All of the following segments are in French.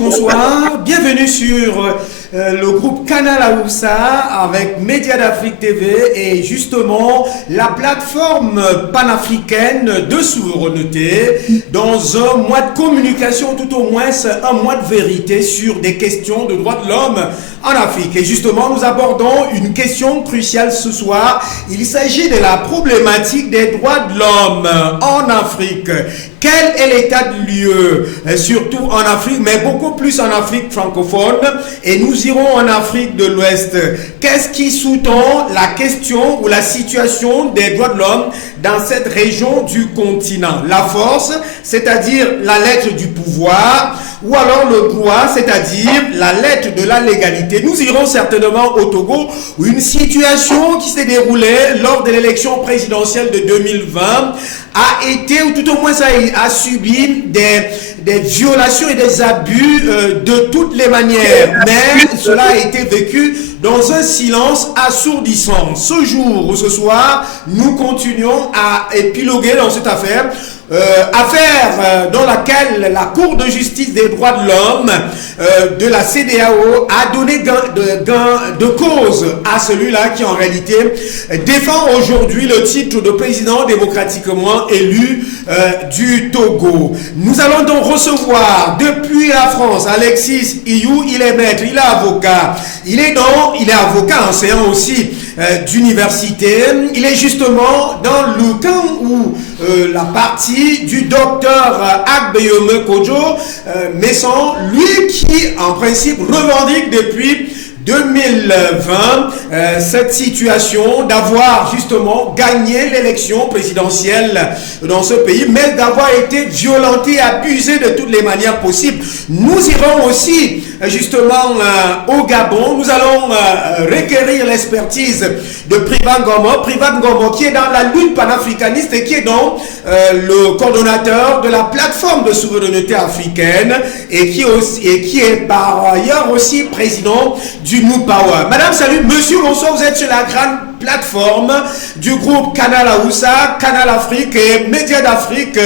bonsoir. Bienvenue sur le groupe Canal Aoussa avec Média d'Afrique TV et justement la plateforme panafricaine de souveraineté dans un mois de communication, tout au moins un mois de vérité sur des questions de droits de l'homme en Afrique. Et justement, nous abordons une question cruciale ce soir. Il s'agit de la problématique des droits de l'homme en Afrique. Quel est l'état de lieu, surtout en Afrique, mais beaucoup plus en Afrique francophone, et nous irons en Afrique de l'Ouest. Qu'est-ce qui sous-tend la question ou la situation des droits de l'homme dans cette région du continent? La force, c'est-à-dire la lettre du pouvoir, ou alors le droit, c'est-à-dire la lettre de la légalité. Nous irons certainement au Togo, où une situation qui s'est déroulée lors de l'élection présidentielle de 2020 a été, ou tout au moins a subi des violations et des abus de toutes les manières. Mais cela a été vécu dans un silence assourdissant. Ce jour ou ce soir, nous continuons à épiloguer dans cette affaire. Affaire dans laquelle la Cour de justice des droits de l'homme de la CEDEAO a donné gain de cause à celui-là qui en réalité défend aujourd'hui le titre de président démocratiquement élu du Togo. Nous allons donc recevoir depuis la France Alexis Iyou. Il est maître, il est avocat, il est avocat enseignant aussi d'université. Il est justement dans le camp où la partie du docteur Agbeyome Kojo Messon, lui qui en principe revendique depuis 2020 cette situation d'avoir justement gagné l'élection présidentielle dans ce pays, mais d'avoir été violenté, abusé de toutes les manières possibles. Nous irons aussi justement au Gabon. Nous allons requérir l'expertise de Privat Ngombo qui est dans la lutte panafricaniste et qui est donc le coordonnateur de la plateforme de souveraineté africaine et qui est par ailleurs aussi président du New Power. Madame, salut. Monsieur, bonsoir. Vous êtes sur la grande plateforme du groupe Canal Aoussa, Canal Afrique et Média d'Afrique.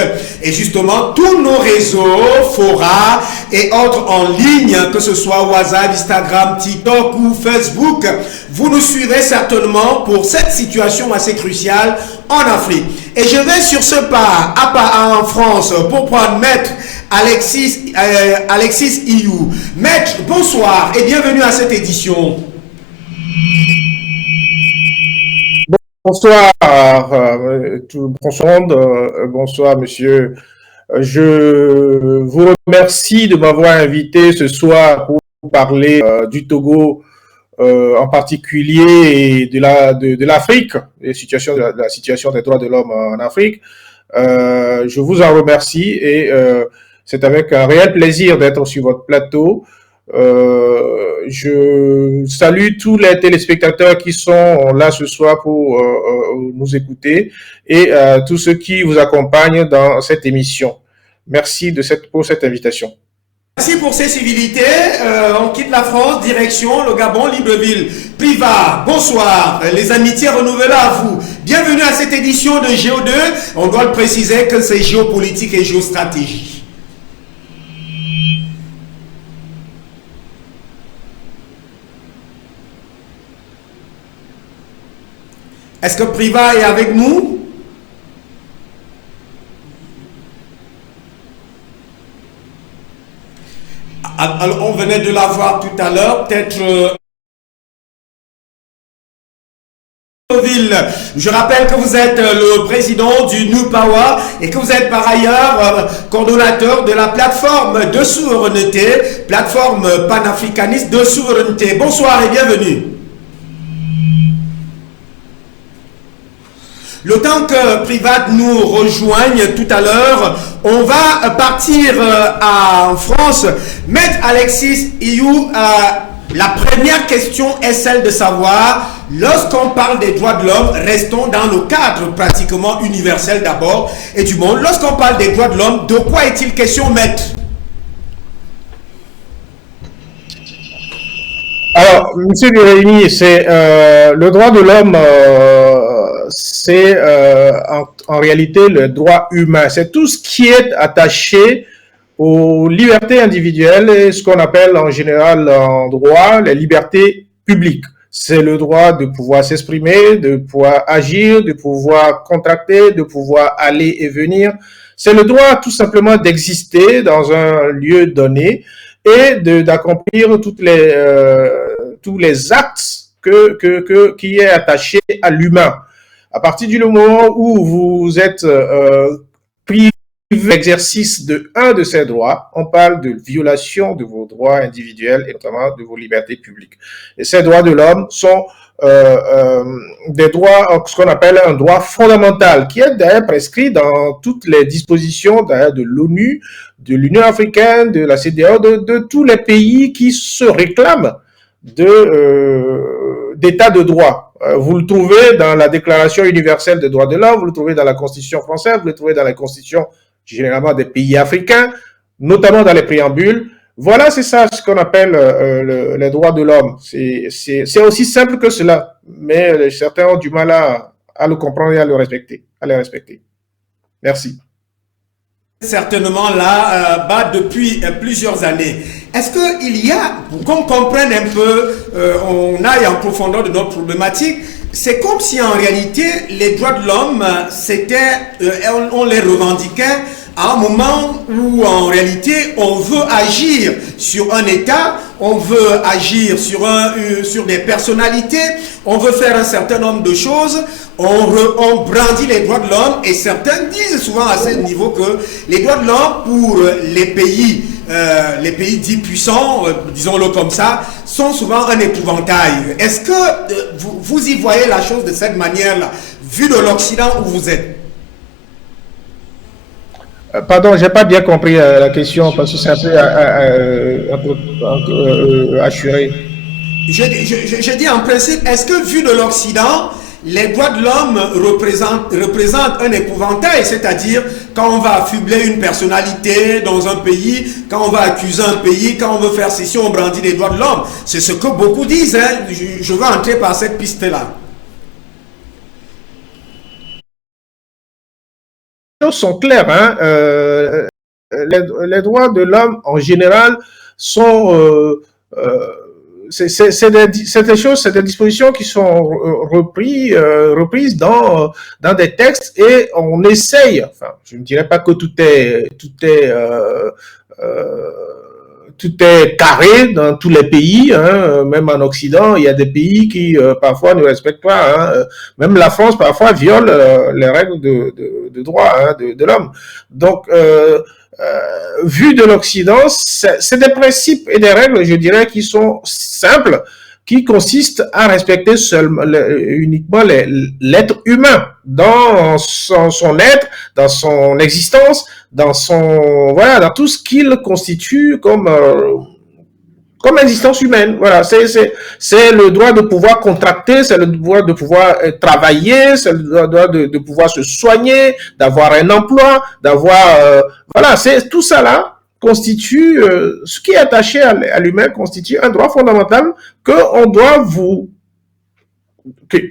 Et justement, tous nos réseaux, forats et autres en ligne, que ce soit WhatsApp, Instagram, TikTok ou Facebook, vous nous suivez certainement pour cette situation assez cruciale en Afrique. Et je vais sur ce pas en France pour prendre Maître Alexis Iyou. Maître, bonsoir et bienvenue à cette édition. Bonsoir, bonsoir monsieur. Je vous remercie de m'avoir invité ce soir pour parler du Togo en particulier et de l'Afrique, la situation des droits de l'homme en Afrique. Je vous en remercie et c'est avec un réel plaisir d'être sur votre plateau. Je salue tous les téléspectateurs qui sont là ce soir pour nous écouter et tous ceux qui vous accompagnent dans cette émission. Merci pour cette invitation. Merci pour ces civilités. On quitte la France, direction le Gabon, Libreville. Privat, bonsoir. Les amitiés renouvelées à vous. Bienvenue à cette édition de Géo2. On doit le préciser que c'est géopolitique et géostratégie. Est-ce que Privat est avec nous? Alors, on venait de la voir tout à l'heure, peut-être... Je rappelle que vous êtes le président du New Power et que vous êtes par ailleurs coordonnateur de la plateforme de souveraineté, plateforme panafricaniste de souveraineté. Bonsoir et bienvenue. Le temps que Privat nous rejoigne tout à l'heure, on va partir en France. Maître Alexis Iyou, la première question est celle de savoir, lorsqu'on parle des droits de l'homme, restons dans le cadre pratiquement universel d'abord et du monde. Lorsqu'on parle des droits de l'homme, de quoi est-il question, Maître? Alors, Monsieur Birémy, c'est le droit de l'homme, c'est en réalité le droit humain. C'est tout ce qui est attaché aux libertés individuelles et ce qu'on appelle en général en droit les libertés publiques. C'est le droit de pouvoir s'exprimer, de pouvoir agir, de pouvoir contracter, de pouvoir aller et venir. C'est le droit tout simplement d'exister dans un lieu donné et d'accomplir tous les actes qui est attaché à l'humain. À partir du moment où vous êtes privé l'exercice de un de ces droits, on parle de violation de vos droits individuels et notamment de vos libertés publiques. Et ces droits de l'homme sont des droits, ce qu'on appelle un droit fondamental, qui est d'ailleurs prescrit dans toutes les dispositions de l'ONU, de l'Union africaine, de la CEDEAO, de tous les pays qui se réclament d'état de droit. Vous le trouvez dans la Déclaration universelle des droits de l'homme, vous le trouvez dans la Constitution française, vous le trouvez dans la Constitution généralement des pays africains, notamment dans les préambules. Voilà, c'est ça ce qu'on appelle les droits de l'homme. C'est aussi simple que cela, mais certains ont du mal à le comprendre et à le respecter, Merci. Certainement là, depuis plusieurs années. Est-ce qu'il y a, pour qu'on comprenne un peu, on aille en profondeur de notre problématique, c'est comme si en réalité les droits de l'homme, on les revendiquait à un moment où en réalité on veut agir sur un État, on veut agir sur des personnalités, on veut faire un certain nombre de choses, on brandit les droits de l'homme et certains disent souvent à ce niveau que les droits de l'homme pour les pays dits puissants, disons-le comme ça, sont souvent un épouvantail. Est-ce que vous y voyez la chose de cette manière-là, vu de l'Occident où vous êtes? Pardon, j'ai pas bien compris la question parce que c'est un peu assuré. Je dis en principe, est-ce que vu de l'Occident, les droits de l'homme représentent un épouvantail, c'est-à-dire quand on va affubler une personnalité dans un pays, quand on va accuser un pays, quand on veut faire ceci, on brandit les droits de l'homme. C'est ce que beaucoup disent, hein. Je veux entrer par cette piste-là. Les choses sont claires, hein. Les droits de l'homme en général sont c'est des choses, c'est des dispositions qui sont reprises dans des textes et on essaye. Enfin, je ne dirais pas que tout est carré dans tous les pays, hein. Même en Occident, il y a des pays qui parfois ne respectent pas. Hein. Même la France parfois viole les règles de droit, hein, de l'homme. Donc vu de l'Occident, c'est des principes et des règles, je dirais, qui sont simples, qui consistent à respecter uniquement l'être humain dans son être, dans son existence, dans tout ce qu'il constitue comme existence humaine. Voilà, c'est le droit de pouvoir contracter, c'est le droit de pouvoir travailler, c'est le droit de pouvoir se soigner, d'avoir un emploi, voilà, c'est tout ça là constitue ce qui est attaché à l'humain constitue un droit fondamental que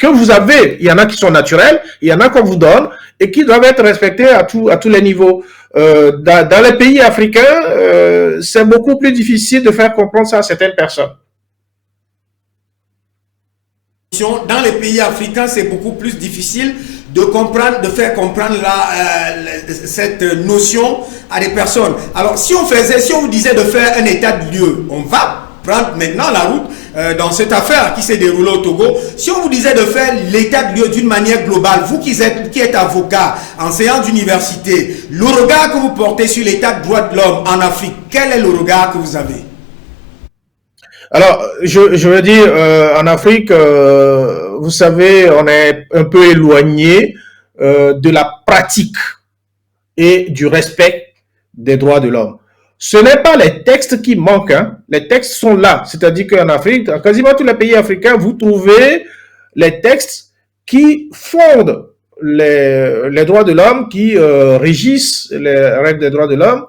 vous avez. Il y en a qui sont naturels, il y en a qu'on vous donne et qui doivent être respectés à tous les niveaux. Dans les pays africains, c'est beaucoup plus difficile de faire comprendre ça à certaines personnes. Dans les pays africains, c'est beaucoup plus difficile de faire comprendre cette notion à des personnes. Alors, si on vous disait de faire un état de lieu, on va prendre maintenant la route dans cette affaire qui s'est déroulée au Togo. Si on vous disait de faire l'état de lieu d'une manière globale, vous qui êtes avocat, enseignant d'université, le regard que vous portez sur l'état de droits de l'homme en Afrique, quel est le regard que vous avez? Alors, je veux dire, en Afrique, vous savez, on est un peu éloigné de la pratique et du respect des droits de l'homme. Ce n'est pas les textes qui manquent, hein. Les textes sont là. C'est-à-dire qu'en Afrique, dans quasiment tous les pays africains, vous trouvez les textes qui fondent les droits de l'homme, qui régissent les règles des droits de l'homme.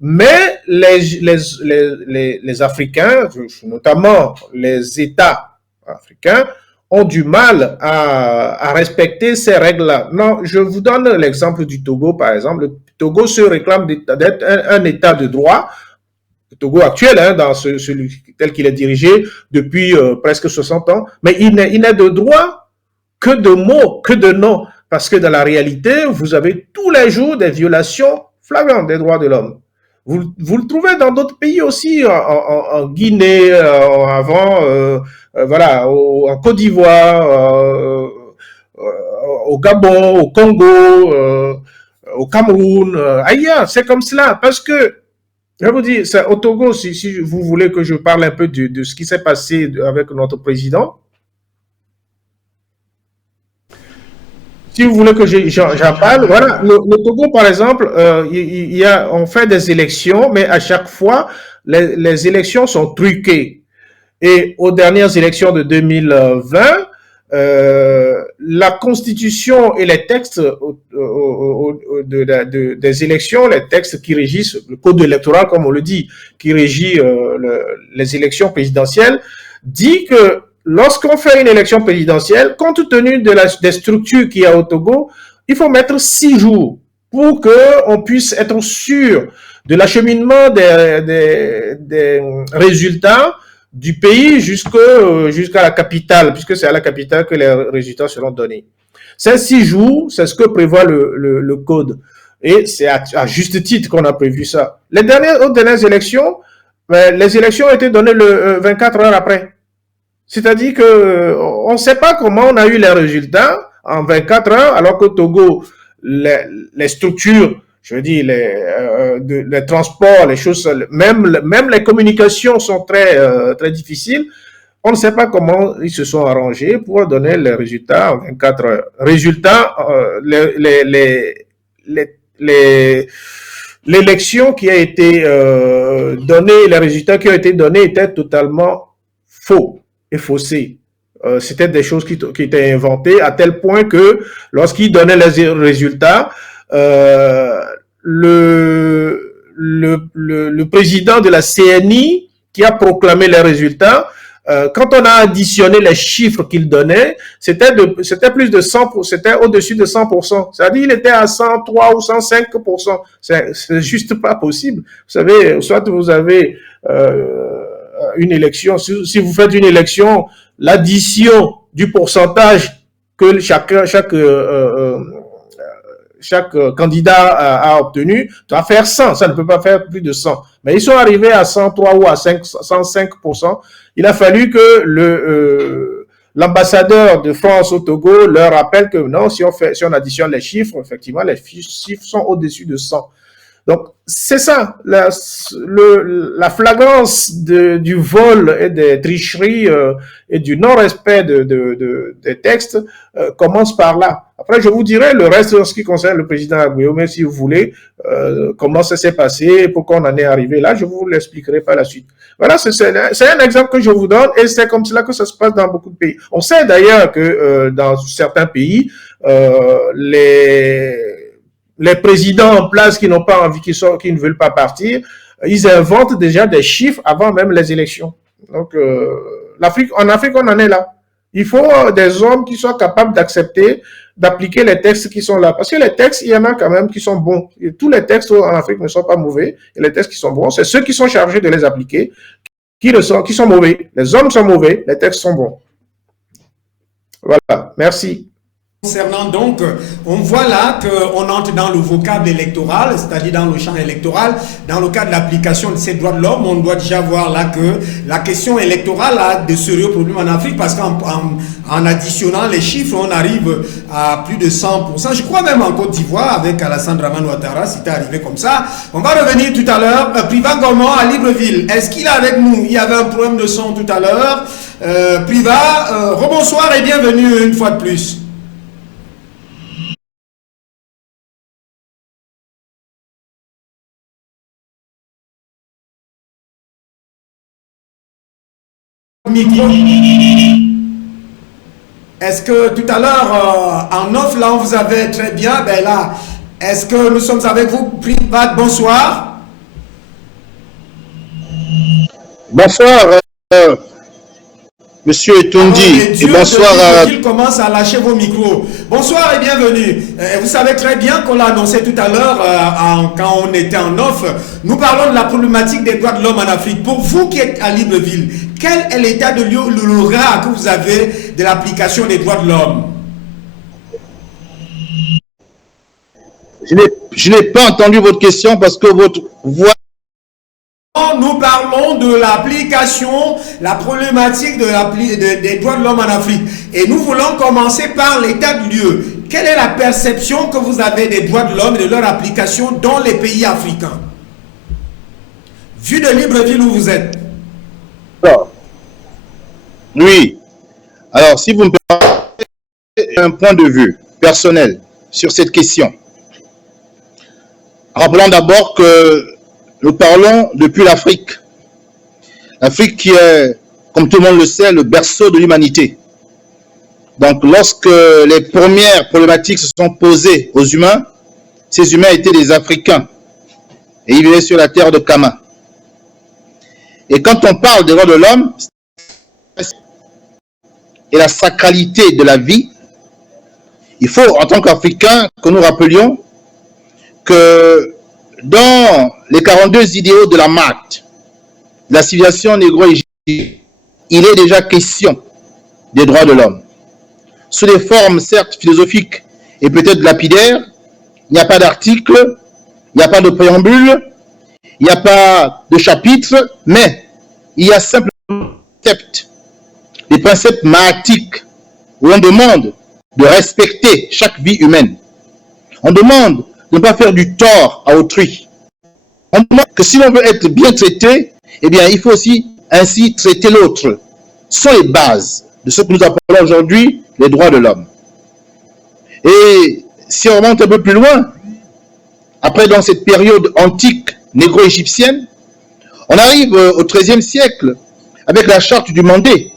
Mais les Africains, notamment les États africains, ont du mal à respecter ces règles-là. Non, je vous donne l'exemple du Togo, par exemple. Togo se réclame d'être un État de droit. Le Togo actuel, hein, dans celui tel qu'il est dirigé depuis presque 60 ans, mais il n'est de droit que de mots, que de noms, parce que dans la réalité, vous avez tous les jours des violations flagrantes des droits de l'homme. Vous le trouvez dans d'autres pays aussi, en Guinée, voilà, en Côte d'Ivoire, au Gabon, au Congo, au Cameroun, ailleurs. C'est comme cela, parce que je vous dis, au Togo, si vous voulez que je parle un peu de ce qui s'est passé avec notre président, si vous voulez que j'en parle, voilà, le Togo, par exemple, on fait des élections, mais à chaque fois, les élections sont truquées. Et aux dernières élections de 2020, la constitution et les textes des élections, les textes qui régissent le code électoral, comme on le dit, qui régit les élections présidentielles, dit que lorsqu'on fait une élection présidentielle, compte tenu des structures qu'il y a au Togo, il faut mettre 6 jours pour qu'on puisse être sûr de l'acheminement des résultats du pays jusqu'à la capitale, puisque c'est à la capitale que les résultats seront donnés. Ces 6 jours, c'est ce que prévoit le code. Et c'est à juste titre qu'on a prévu ça. Les dernières élections, les élections ont été données le 24 heures après. C'est-à-dire que on ne sait pas comment on a eu les résultats en 24 heures, alors que Togo, les structures, je veux dire, les transports, les choses, même les communications sont très difficiles. On ne sait pas comment ils se sont arrangés pour donner les résultats en 24 heures. Résultats, l'élection qui a été donnée, les résultats qui ont été donnés étaient totalement faux et faussés. C'était des choses qui étaient inventées à tel point que lorsqu'ils donnaient les résultats, le président de la CNI qui a proclamé les résultats, quand on a additionné les chiffres qu'il donnait, c'était plus de 100%, c'était au-dessus de 100%. C'est-à-dire, il était à 103 ou 105%. C'est juste pas possible. Vous savez, soit vous avez une élection, si vous faites une élection, l'addition du pourcentage que chaque candidat a obtenu doit faire 100. Ça ne peut pas faire plus de 100. Mais ils sont arrivés à 103 ou à 105%. Il a fallu que l'ambassadeur de France au Togo leur rappelle que non, si on additionne les chiffres, effectivement, les chiffres sont au-dessus de 100. Donc, c'est ça, la flagrance du vol et des tricheries et du non-respect des textes commence par là. Après, je vous dirai le reste en ce qui concerne le président Aguillaume, si vous voulez, comment ça s'est passé, pourquoi on en est arrivé là, je vous l'expliquerai par la suite. Voilà, c'est un exemple que je vous donne et c'est comme cela que ça se passe dans beaucoup de pays. On sait d'ailleurs que dans certains pays, les présidents en place qui n'ont pas envie, qui ne veulent pas partir, ils inventent déjà des chiffres avant même les élections. Donc, en Afrique, on en est là. Il faut des hommes qui soient capables d'accepter, d'appliquer les textes qui sont là. Parce que les textes, il y en a quand même qui sont bons. Et tous les textes en Afrique ne sont pas mauvais. Et les textes qui sont bons, c'est ceux qui sont chargés de les appliquer qui sont mauvais. Les hommes sont mauvais, les textes sont bons. Voilà, merci. Concernant donc, on voit là qu'on entre dans le vocable électoral, c'est-à-dire dans le champ électoral. Dans le cas de l'application de ces droits de l'homme, on doit déjà voir là que la question électorale a de sérieux problèmes en Afrique parce qu'en additionnant les chiffres, on arrive à plus de 100%. Je crois même en Côte d'Ivoire avec Alassane Dramane Ouattara, c'était arrivé comme ça. On va revenir tout à l'heure. Priva Gourmand à Libreville, est-ce qu'il est avec nous? Il y avait un problème de son tout à l'heure. Priva, rebonsoir et bienvenue une fois de plus. Micro. Est-ce que tout à l'heure, en off, là, on vous avait très bien, ben là, est-ce que nous sommes avec vous, Privat? Bonsoir. Bonsoir. Monsieur Etundi, et bonsoir à... Il commence à lâcher vos micros. Bonsoir et bienvenue. Vous savez très bien qu'on l'a annoncé tout à l'heure quand on était en off. Nous parlons de la problématique des droits de l'homme en Afrique. Pour vous qui êtes à Libreville, quel est l'état de lieu, le regard que vous avez de l'application des droits de l'homme? Je n'ai pas entendu votre question parce que votre voix... Nous parlons de l'application, la problématique des droits de l'homme en Afrique. Et nous voulons commencer par l'état de lieu. Quelle est la perception que vous avez des droits de l'homme et de leur application dans les pays africains? Vu de Libreville où vous êtes. Oui. Alors, si vous me permettez un point de vue personnel sur cette question. Rappelons d'abord que nous parlons depuis l'Afrique. L'Afrique qui est, comme tout le monde le sait, le berceau de l'humanité. Donc, lorsque les premières problématiques se sont posées aux humains, ces humains étaient des Africains. Et ils vivaient sur la terre de Kama. Et quand on parle des droits de l'homme et la sacralité de la vie, il faut, en tant qu'Africains, que nous rappelions que dans les 42 idéaux de la MAT, la civilisation négro-égyptienne, il est déjà question des droits de l'homme. Sous des formes certes philosophiques et peut-être lapidaires, il n'y a pas d'article, il n'y a pas de préambule, il n'y a pas de chapitre, mais il y a simplement des principes maatiques où on demande de respecter chaque vie humaine. On demande de ne pas faire du tort à autrui. On demande que si l'on veut être bien traité, eh bien, il faut aussi ainsi traiter l'autre. Ce sont les bases de ce que nous appelons aujourd'hui les droits de l'homme. Et si on remonte un peu plus loin, après dans cette période antique négro-égyptienne, on arrive au XIIIe siècle avec la charte du Mandé.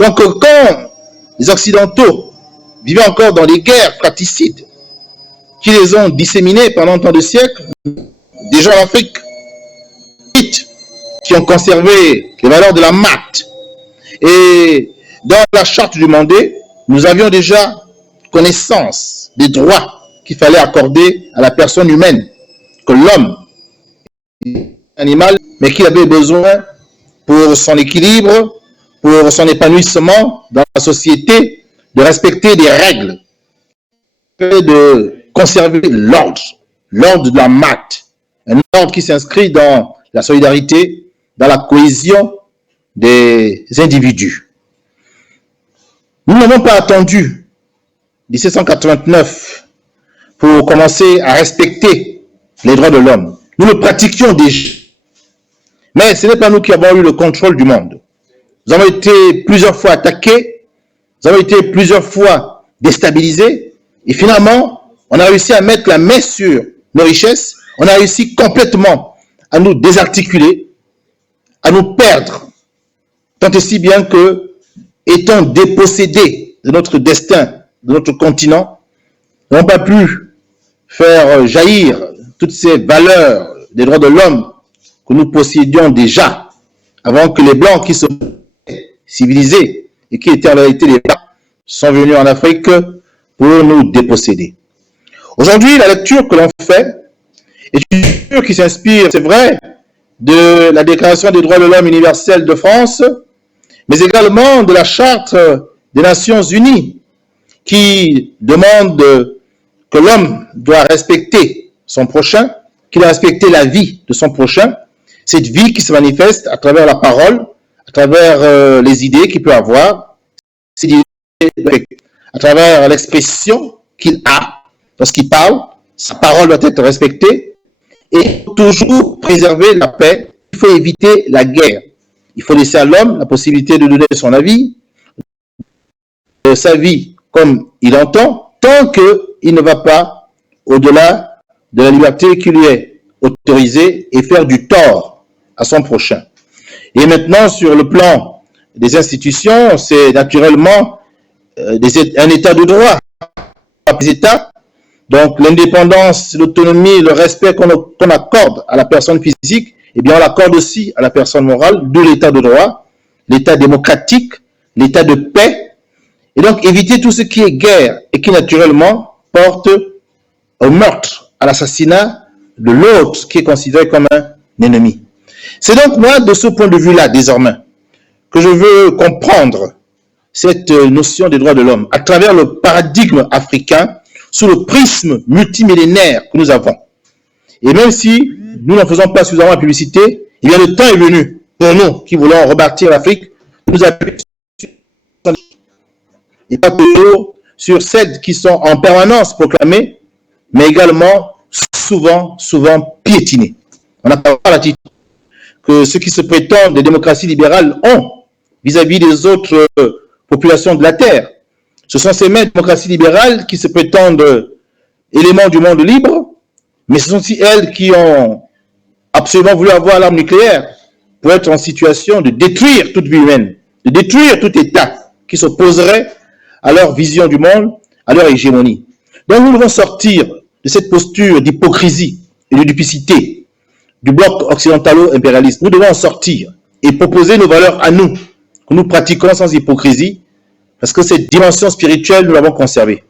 Donc quand les Occidentaux vivaient encore dans des guerres fratricides qui les ont disséminées pendant tant de siècles, des gens en Afrique qui ont conservé les valeurs de la MAT. Et dans la charte du Mandé, nous avions déjà connaissance des droits qu'il fallait accorder à la personne humaine, que l'homme est un animal, mais qu'il avait besoin pour son équilibre, pour son épanouissement dans la société, de respecter des règles, de conserver l'ordre de la MAT, un ordre qui s'inscrit dans la solidarité, dans la cohésion des individus. Nous n'avons pas attendu 1789 pour commencer à respecter les droits de l'homme. Nous le pratiquions déjà. Mais ce n'est pas nous qui avons eu le contrôle du monde. Nous avons été plusieurs fois attaqués, nous avons été plusieurs fois déstabilisés, et finalement, on a réussi à mettre la main sur nos richesses, on a réussi complètement à nous désarticuler, à nous perdre, tant et si bien que, étant dépossédés de notre destin, de notre continent, nous n'avons pas pu faire jaillir toutes ces valeurs des droits de l'homme que nous possédions déjà, avant que les Blancs qui se civilisés et qui étaient en réalité les Blancs sont venus en Afrique pour nous déposséder. Aujourd'hui, la lecture que l'on fait est une lecture qui s'inspire, c'est vrai, de la Déclaration des droits de l'homme universelle de France, mais également de la Charte des Nations Unies, qui demande que l'homme doit respecter son prochain, qu'il doit respecter la vie de son prochain, cette vie qui se manifeste à travers la parole, à travers les idées qu'il peut avoir, à travers l'expression qu'il a lorsqu'il parle, sa parole doit être respectée, et toujours préserver la paix. Il faut éviter la guerre. Il faut laisser à l'homme la possibilité de donner son avis, sa vie comme il entend, tant qu'il ne va pas au-delà de la liberté qui lui est autorisée et faire du tort à son prochain. Et maintenant, sur le plan des institutions, c'est naturellement un état de droit. Les États, donc l'indépendance, l'autonomie, le respect qu'on accorde à la personne physique, eh bien on l'accorde aussi à la personne morale, d'où l'état de droit, l'état démocratique l'état de paix, et donc éviter tout ce qui est guerre et qui naturellement porte au meurtre, à l'assassinat de l'autre qui est considéré comme un ennemi. C'est donc moi, de ce point de vue-là, désormais, que je veux comprendre cette notion des droits de l'homme à travers le paradigme africain sous le prisme multimillénaire que nous avons. Et même si nous n'en faisons pas suffisamment la publicité, eh bien le temps est venu pour nous qui voulons rebâtir l'Afrique de nous appuyer et pas toujours sur celles qui sont en permanence proclamées, mais également souvent piétinées. On n'a pas l'attitude que ceux qui se prétendent des démocraties libérales ont vis-à-vis des autres populations de la Terre. Ce sont ces mêmes démocraties libérales qui se prétendent éléments du monde libre, mais ce sont aussi elles qui ont absolument voulu avoir l'arme nucléaire pour être en situation de détruire toute vie humaine, de détruire tout État qui s'opposerait à leur vision du monde, à leur hégémonie. Donc nous devons sortir de cette posture d'hypocrisie et de duplicité du bloc occidentalo-impérialiste. Nous devons en sortir et proposer nos valeurs à nous, que nous pratiquons sans hypocrisie, parce que cette dimension spirituelle, nous l'avons conservée,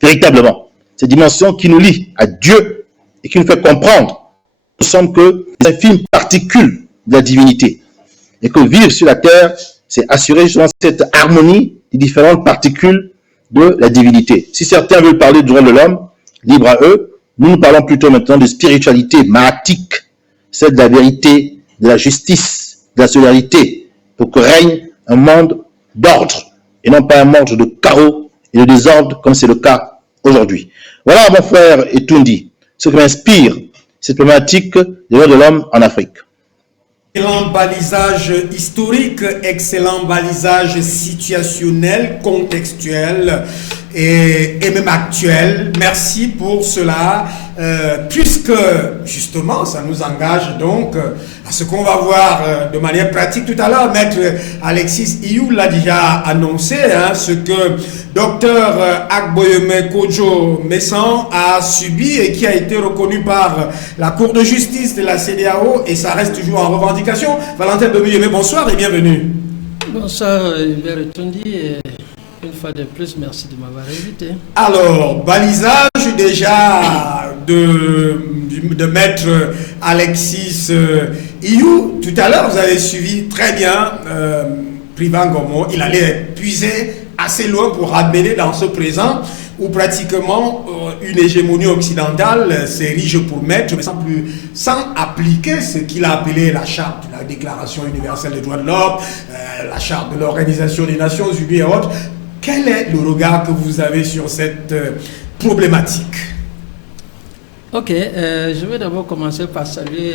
véritablement. Cette dimension qui nous lie à Dieu et qui nous fait comprendre que nous sommes que des infimes particules de la divinité. Et que vivre sur la terre, c'est assurer justement cette harmonie des différentes particules de la divinité. Si certains veulent parler du droit de l'homme, libre à eux, nous parlons plutôt maintenant de spiritualité mahatique, celle de la vérité, de la justice, de la solidarité, pour que règne un monde d'ordre, et non pas un monde de chaos et de désordre, comme c'est le cas aujourd'hui. Voilà, mon frère Etundi, ce qui m'inspire cette problématique des droits de l'homme en Afrique. Excellent balisage historique, excellent balisage situationnel, contextuel et même actuel. Merci pour cela, puisque justement ça nous engage donc à ce qu'on va voir de manière pratique tout à l'heure. Maître Alexis Iyou l'a déjà annoncé, ce que Dr Agboyeme Kojo Messan a subi et qui a été reconnu par la Cour de justice de la CEDEAO, et ça reste toujours en revendication. Valentin Domiyeme, bonsoir et bienvenue. Bonsoir Hubert Etundi, et une fois de plus, merci de m'avoir invité. Alors, balisage déjà de maître Alexis Iyou. Tout à l'heure, vous avez suivi très bien Privan Gomo. Il allait puiser assez loin pour ramener dans ce présent où pratiquement une hégémonie occidentale s'érige pour maître, mais sans appliquer ce qu'il a appelé la charte, la Déclaration universelle des droits de l'homme, la charte de l'Organisation des Nations Unies et autres. Quel est le regard que vous avez sur cette problématique? Ok, je vais d'abord commencer par saluer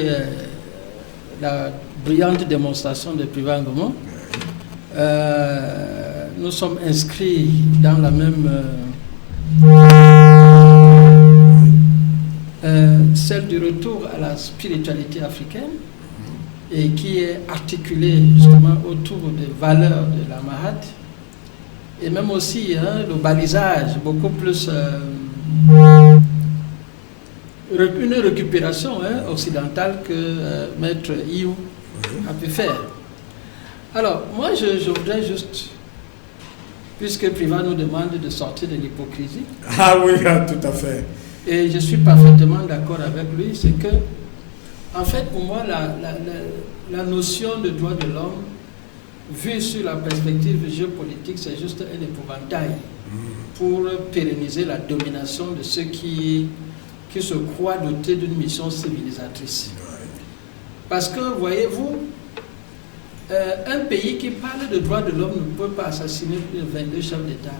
la brillante démonstration de Privan Gomo. Nous sommes inscrits dans la même... celle du retour à la spiritualité africaine, et qui est articulée justement autour des valeurs de la Mahat, et même aussi le balisage beaucoup plus une récupération occidentale que Maître Iyou a pu faire. Alors moi je voudrais juste, puisque Privan nous demande de sortir de l'hypocrisie. Ah oui, tout à fait. Et je suis parfaitement d'accord avec lui, c'est que, en fait, pour moi, la notion de droit de l'homme, vue sur la perspective géopolitique, c'est juste un épouvantail pour pérenniser la domination de ceux qui se croient dotés d'une mission civilisatrice. Parce que, voyez-vous, un pays qui parle de droits de l'homme ne peut pas assassiner plus de 22 chefs d'État.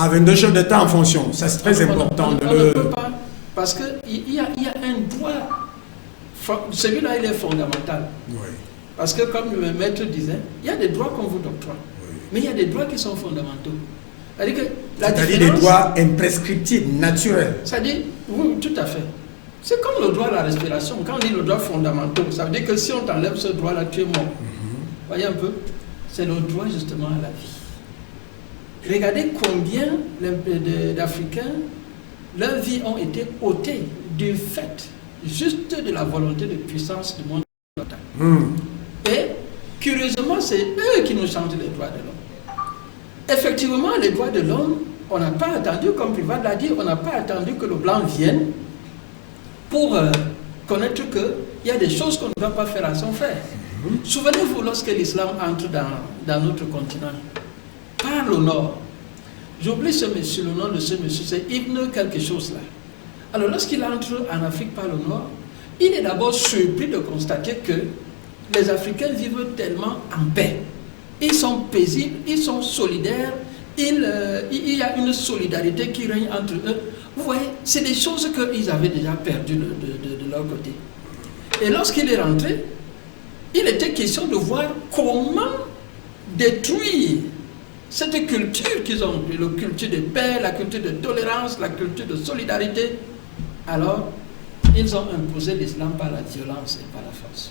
Ah, 22 chefs d'État en fonction, ça c'est très important. On ne peut pas, parce qu'il y a un droit, celui-là il est fondamental. Oui. Parce que comme le maître disait, il y a des droits qu'on vous octroie, mais il y a des droits qui sont fondamentaux. C'est-à-dire des droits imprescriptibles, naturels. C'est-à-dire, oui, tout à fait. C'est comme le droit à la respiration. Quand on dit le droit fondamental, ça veut dire que si on t'enlève ce droit-là, tu es mort. Voyez un peu, c'est le droit justement à la vie. Regardez combien d'Africains, leurs vies ont été ôtées du fait juste de la volonté de puissance du monde occidental. Et curieusement, effectivement, c'est eux qui nous changent les droits de l'homme. Effectivement, les droits de l'homme, on n'a pas attendu, comme Privat l'a dit, on n'a pas attendu que le blanc vienne pour connaître qu'il y a des choses qu'on ne doit pas faire à son frère. Souvenez-vous, lorsque l'islam entre dans notre continent, par le nord, j'oublie ce monsieur, le nom de ce monsieur, c'est Ibn quelque chose là. Alors lorsqu'il entre en Afrique par le nord, il est d'abord surpris de constater que les Africains vivent tellement en paix. Ils sont paisibles, ils sont solidaires, il y a une solidarité qui règne entre eux. Vous voyez, c'est des choses qu'ils avaient déjà perdues de leur côté. Et lorsqu'il est rentré, il était question de voir comment détruire cette culture qu'ils ont, la culture de paix, la culture de tolérance, la culture de solidarité. Alors, ils ont imposé l'islam par la violence et par la force.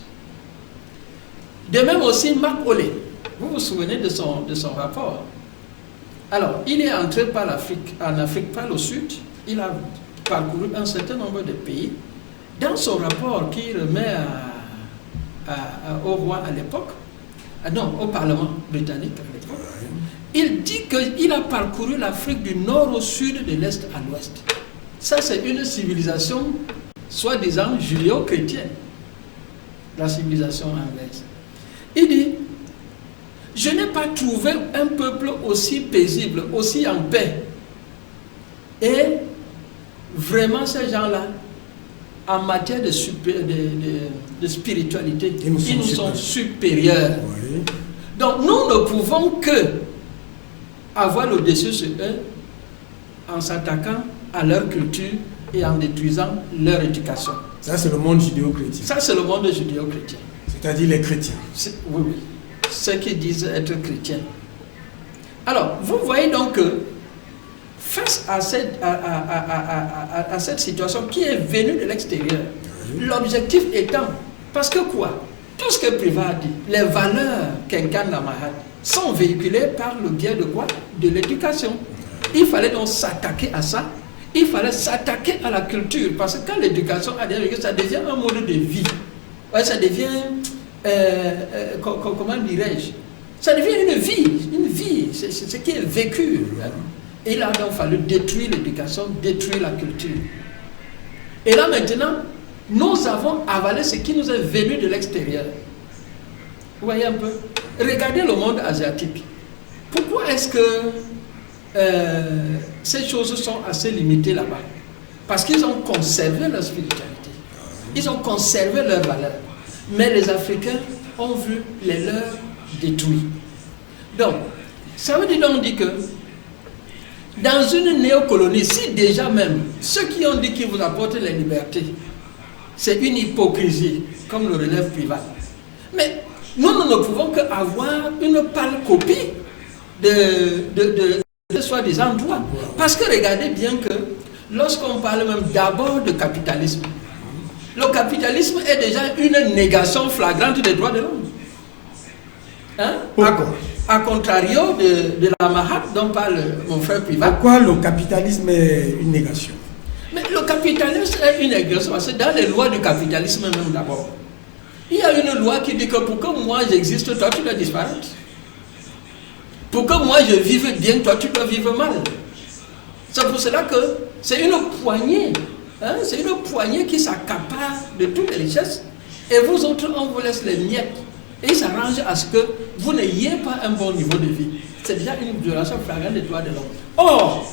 De même aussi, Marc Olé, vous vous souvenez de son rapport. Alors, il est entré en Afrique par le sud, il a parcouru un certain nombre de pays. Dans son rapport qu'il remet au roi à l'époque, non, au Parlement britannique à l'époque, il dit qu'il a parcouru l'Afrique du nord au sud, de l'est à l'ouest. Ça, c'est une civilisation, soi-disant, judéo-chrétienne, la civilisation anglaise. Il dit, je n'ai pas trouvé un peuple aussi paisible, aussi en paix. Et vraiment, ces gens-là, en matière de spiritualité, ils nous sont supérieurs. Oui. Donc, nous ne pouvons que avoir le dessus sur eux en s'attaquant à leur culture et en détruisant leur éducation. Ça, c'est le monde judéo-chrétien. Ça, c'est le monde judéo-chrétien. C'est-à-dire les chrétiens. Oui, oui. Ceux qui disent être chrétiens. Alors, vous voyez donc que face à cette situation qui est venue de l'extérieur, l'objectif étant, parce que quoi? Tout ce que Privat a dit, les valeurs qu'incarne la Mahat sont véhiculées par le biais de quoi? De l'éducation. Il fallait donc s'attaquer à ça. Il fallait s'attaquer à la culture, parce que quand l'éducation a développé, ça devient un mode de vie. Ouais, ça devient, comment dirais-je? Ça devient une vie, c'est ce qui est vécu. Et il a donc fallu détruire l'éducation, détruire la culture. Et là maintenant, nous avons avalé ce qui nous est venu de l'extérieur. Vous voyez un peu? Regardez le monde asiatique. Pourquoi est-ce que ces choses sont assez limitées là-bas? Parce qu'ils ont conservé leur spiritualité. Ils ont conservé leurs valeurs. Mais les Africains ont vu les leurs détruits. Donc, ça veut dire donc que dans une néocolonie, si déjà même ceux qui ont dit qu'ils vous apportent les libertés, c'est une hypocrisie, comme le relève Privat. Mais nous ne pouvons qu'avoir une pâle copie de soi-disant droit. Parce que regardez bien que lorsqu'on parle même d'abord de capitalisme, le capitalisme est déjà une négation flagrante des droits de l'homme. Hein? À contrario de la Mahat dont parle mon frère Privat. Pourquoi le capitalisme est une négation? Mais le capitalisme est une négation, parce que dans les lois du capitalisme même d'abord, il y a une loi qui dit que pour que moi j'existe, toi tu dois disparaître. Pour que moi je vive bien, toi tu dois vivre mal. C'est pour cela que c'est une poignée. Hein, c'est une poignée qui s'accapare de toutes les richesses. Et vous autres, on vous laisse les miettes. Et il s'arrange à ce que vous n'ayez pas un bon niveau de vie. C'est déjà une violation flagrante des droits de l'homme. Or,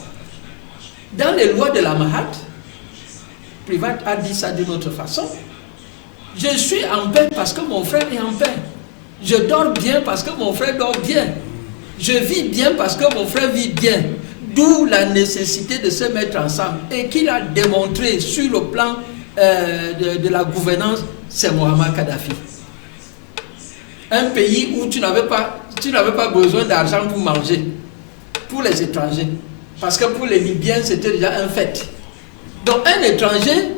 dans les lois de la Mahat, Privat a dit ça d'une autre façon. Je suis en paix parce que mon frère est en paix. Je dors bien parce que mon frère dort bien. Je vis bien parce que mon frère vit bien. D'où la nécessité de se mettre ensemble. Et qu'il a démontré sur le plan de la gouvernance, c'est Mohamed Kadhafi. Un pays où tu n'avais pas besoin d'argent pour manger, pour les étrangers. Parce que pour les Libyens, c'était déjà un fait. Donc un étranger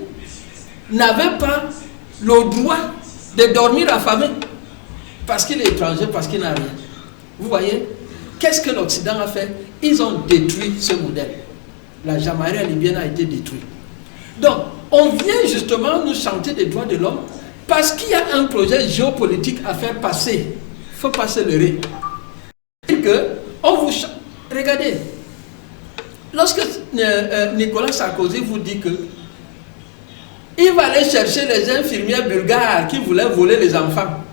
n'avait pas le droit de dormir affamé. Parce qu'il est étranger, parce qu'il n'a rien. Vous voyez? Qu'est-ce que l'Occident a fait? Ils ont détruit ce modèle. La Jamaïria libyenne a été détruite. Donc, on vient justement nous chanter des droits de l'homme parce qu'il y a un projet géopolitique à faire passer faut pas se leurrer. Regardez, lorsque Nicolas Sarkozy vous dit que il va aller chercher les infirmières bulgares qui voulaient voler les enfants,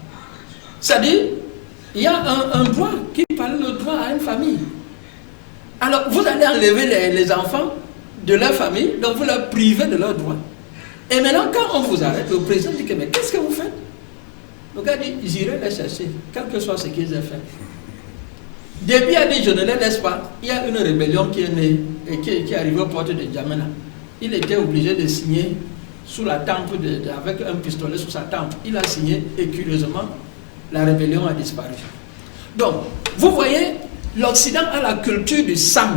c'est-à-dire, il y a un droit qui parle le droit à une famille. Alors, vous allez enlever les enfants de leur famille, donc vous leur privez de leurs droits. Et maintenant, quand on vous arrête, le président dit que, mais qu'est-ce que vous faites? Le gars dit, j'irai les chercher, quel que soit ce qu'ils aient fait. Depuis, il a dit, je ne les laisse pas. Il y a une rébellion qui est née et qui est arrivée aux portes de Djamena. Il était obligé de signer sous la tempe, avec un pistolet sous sa tempe. Il a signé et curieusement, la rébellion a disparu. Donc, vous voyez, l'Occident a la culture du sang.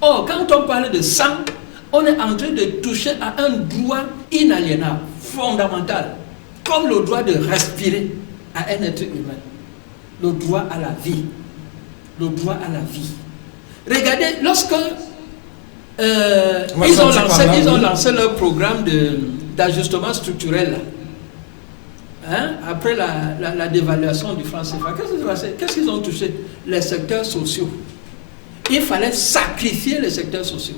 Or, quand on parle de sang, on est en train de toucher à un droit inaliénable, fondamental, comme le droit de respirer à un être humain. Le droit à la vie. Le droit à la vie. Regardez, lorsque ils ont lancé leur programme d'ajustement structurel, hein, après la dévaluation du franc CFA, qu'est-ce qu'ils ont touché? Les secteurs sociaux. Il fallait sacrifier les secteurs sociaux.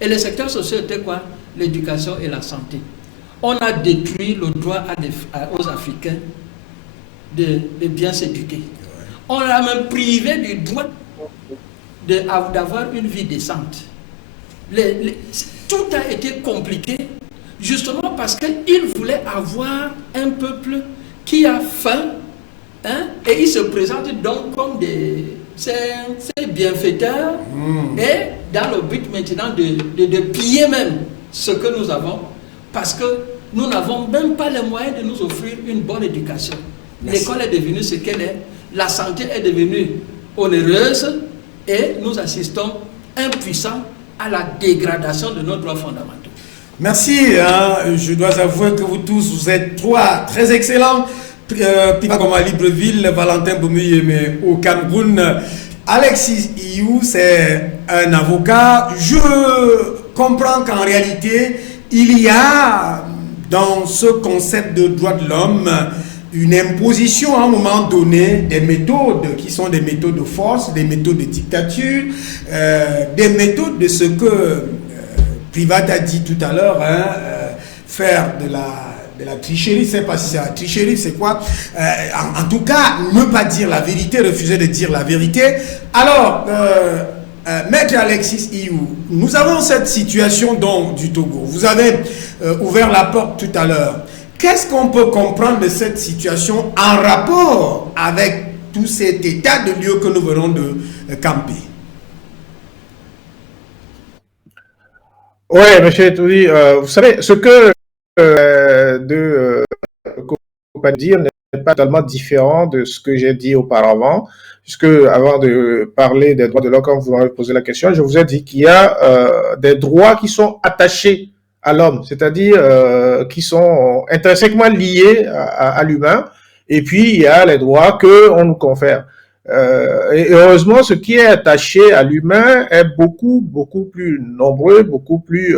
Et les secteurs sociaux étaient quoi? L'éducation et la santé. On a détruit le droit aux Africains de bien s'éduquer. On a même privé du droit d'avoir une vie décente. Tout a été compliqué, justement parce qu'ils voulaient avoir un peuple qui a faim, hein, et ils se présentent donc comme ces bienfaiteurs, et dans le but maintenant de piller même ce que nous avons, parce que nous n'avons même pas les moyens de nous offrir une bonne éducation. L'école est devenue ce qu'elle est, la santé est devenue onéreuse, et nous assistons impuissants à la dégradation de nos droits fondamentaux. Merci, hein. Je dois avouer que vous tous, vous êtes trois très excellents. Pipa comme à Libreville, Valentin Boumuyeme au Cameroun, Alexis Iou, c'est un avocat. Je comprends qu'en réalité, il y a dans ce concept de droit de l'homme une imposition à un moment donné des méthodes qui sont des méthodes de force, des méthodes de dictature, des méthodes de ce que Privat a dit tout à l'heure, hein, faire de la tricherie. Je ne sais pas si c'est la tricherie, c'est quoi, en tout cas, ne pas dire la vérité, refuser de dire la vérité. Alors, Maître Alexis Iou, nous avons cette situation donc du Togo. Vous avez ouvert la porte tout à l'heure. Qu'est-ce qu'on peut comprendre de cette situation en rapport avec tout cet état de lieu que nous venons de camper? Oui, monsieur Toudi, vous savez, ce que dire n'est pas tellement différent de ce que j'ai dit auparavant, puisque avant de parler des droits de l'homme, quand vous m'avez posé la question, je vous ai dit qu'il y a des droits qui sont attachés à l'homme, c'est-à-dire qui sont intrinsèquement liés à l'humain, et puis il y a les droits qu'on nous confère. Et heureusement, ce qui est attaché à l'humain est beaucoup plus nombreux, beaucoup plus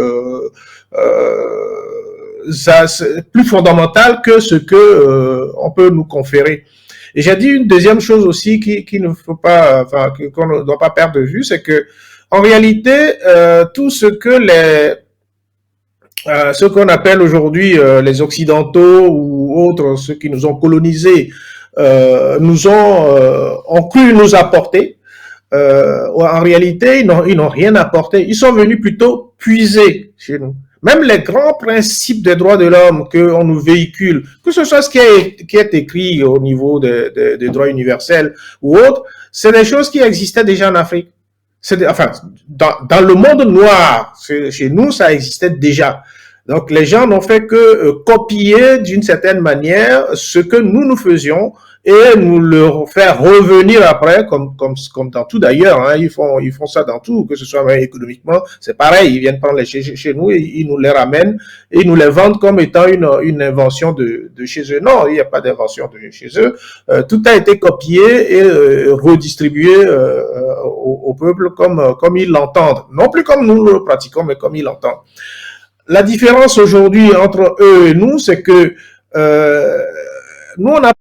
plus fondamental que ce que on peut nous conférer. Et j'ai dit une deuxième chose aussi qui ne faut pas, enfin qu'on ne doit pas perdre de vue, c'est que en réalité tout ce que ce qu'on appelle aujourd'hui les Occidentaux ou autres, ceux qui nous ont colonisés, ont cru nous apporter. En réalité, ils n'ont rien apporté. Ils sont venus plutôt puiser chez nous. Même les grands principes des droits de l'homme qu'on nous véhicule, que ce soit ce qui est écrit au niveau des droits universels ou autres, c'est des choses qui existaient déjà en Afrique. Enfin, dans le monde noir, chez nous, ça existait déjà. Donc, les gens n'ont fait que copier d'une certaine manière ce que nous faisions et nous le faire revenir après, comme dans tout d'ailleurs, hein. Ils font ça dans tout, que ce soit même économiquement, c'est pareil. Ils viennent prendre les chez nous et ils nous les ramènent et ils nous les vendent comme étant une invention de chez eux. Non, il n'y a pas d'invention de chez eux. Tout a été copié et redistribué au peuple comme ils l'entendent. Non plus comme nous le pratiquons, mais comme ils l'entendent. La différence aujourd'hui entre eux et nous, c'est que nous, on a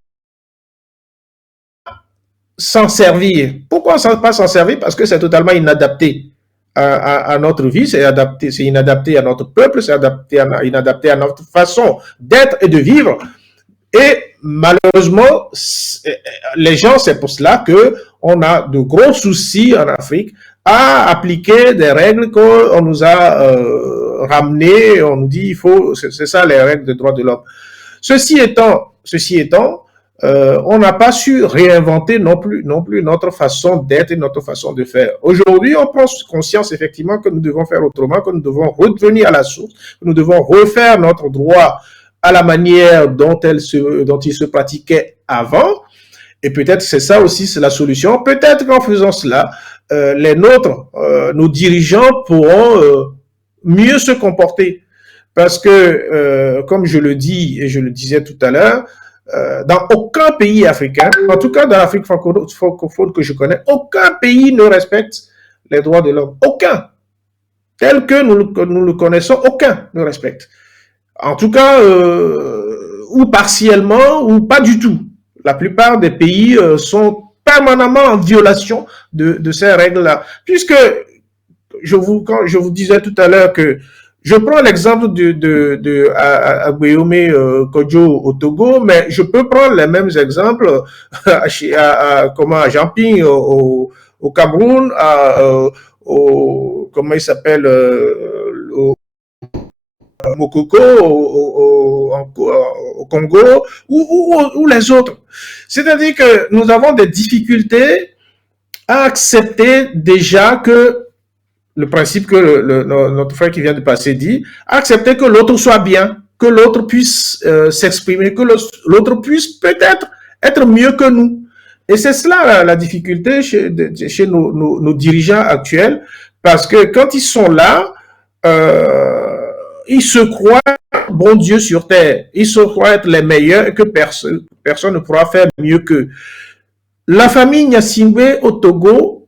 s'en servir. Pourquoi pas s'en servir? Parce que c'est totalement inadapté à notre vie, c'est inadapté à notre peuple, c'est inadapté à notre façon d'être et de vivre. Et malheureusement, les gens, c'est pour cela que on a de gros soucis en Afrique à appliquer des règles qu'on nous a ramenées. On nous dit, c'est ça les règles des droits de l'homme. Ceci étant, on n'a pas su réinventer non plus notre façon d'être et notre façon de faire. Aujourd'hui, on prend conscience effectivement que nous devons faire autrement, que nous devons revenir à la source, que nous devons refaire notre droit à la manière dont il se pratiquait avant. Et peut-être c'est ça aussi, c'est la solution. Peut-être qu'en faisant cela, nos dirigeants pourront mieux se comporter. Parce que, comme je le dis et je le disais tout à l'heure, dans aucun pays africain, en tout cas dans l'Afrique francophone que je connais, aucun pays ne respecte les droits de l'homme. Aucun. Tel que nous le connaissons, aucun ne respecte. En tout cas, ou partiellement, ou pas du tout. La plupart des pays sont permanemment en violation de ces règles-là. Puisque, quand je vous disais tout à l'heure que je prends l'exemple de Agueyome Kodjo au Togo, mais je peux prendre les mêmes exemples à Jamping au Cameroun, comment il s'appelle, au Mokoko au Congo ou les autres. C'est-à-dire que nous avons des difficultés à accepter déjà que le principe que notre frère qui vient de passer dit, accepter que l'autre soit bien, que l'autre puisse s'exprimer, que l'autre puisse peut-être être mieux que nous. Et c'est cela la difficulté chez nos dirigeants actuels, parce que quand ils sont là, ils se croient bon Dieu sur terre, ils se croient être les meilleurs et que personne ne pourra faire mieux qu'eux. La famille Gnassingbé au Togo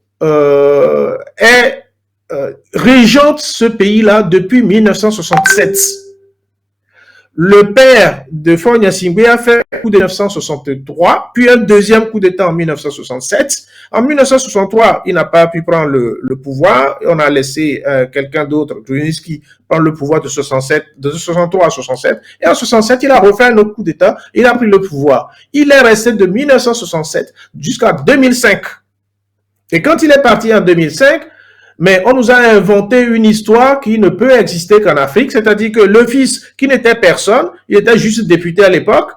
régente ce pays-là depuis 1967. Le père de Faure Gnassingbé a fait un coup de 1963, puis un deuxième coup d'État en 1967. En 1963, il n'a pas pu prendre le pouvoir. On a laissé quelqu'un d'autre, Drouinski, prendre le pouvoir de 63 à 67. Et en 67, il a refait un autre coup d'État. Il a pris le pouvoir. Il est resté de 1967 jusqu'à 2005. Et quand il est parti en 2005, mais on nous a inventé une histoire qui ne peut exister qu'en Afrique, c'est-à-dire que le fils, qui n'était personne, il était juste député à l'époque,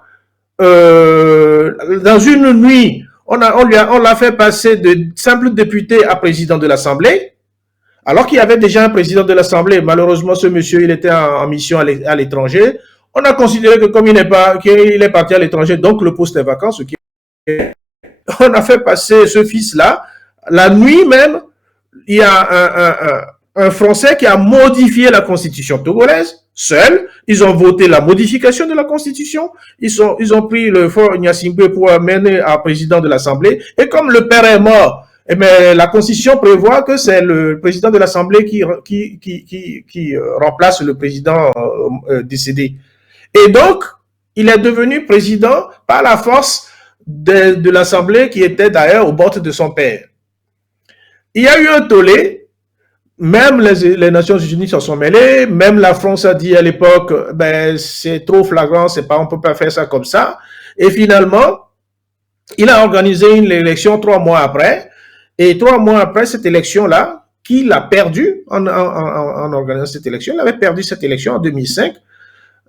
dans une nuit, on l'a fait passer de simple député à président de l'Assemblée, alors qu'il y avait déjà un président de l'Assemblée. Malheureusement, ce monsieur, il était en mission à l'étranger. On a considéré que comme il est parti à l'étranger, donc le poste est vacant, on a fait passer ce fils-là, la nuit même. Il y a un Français qui a modifié la constitution togolaise, seul. Ils ont voté la modification de la constitution. Ils ont pris le Faure Gnassingbé pour amener à président de l'Assemblée. Et comme le père est mort, la constitution prévoit que c'est le président de l'Assemblée qui remplace le président décédé. Et donc, il est devenu président par la force de l'Assemblée qui était d'ailleurs au bord de son père. Il y a eu un tollé, même les Nations Unies s'en sont mêlées, même la France a dit à l'époque, c'est trop flagrant, on peut pas faire ça comme ça. Et finalement, il a organisé une élection 3 mois après, et 3 mois après cette élection-là, qu'il a perdu en organisant cette élection, il avait perdu cette élection en 2005,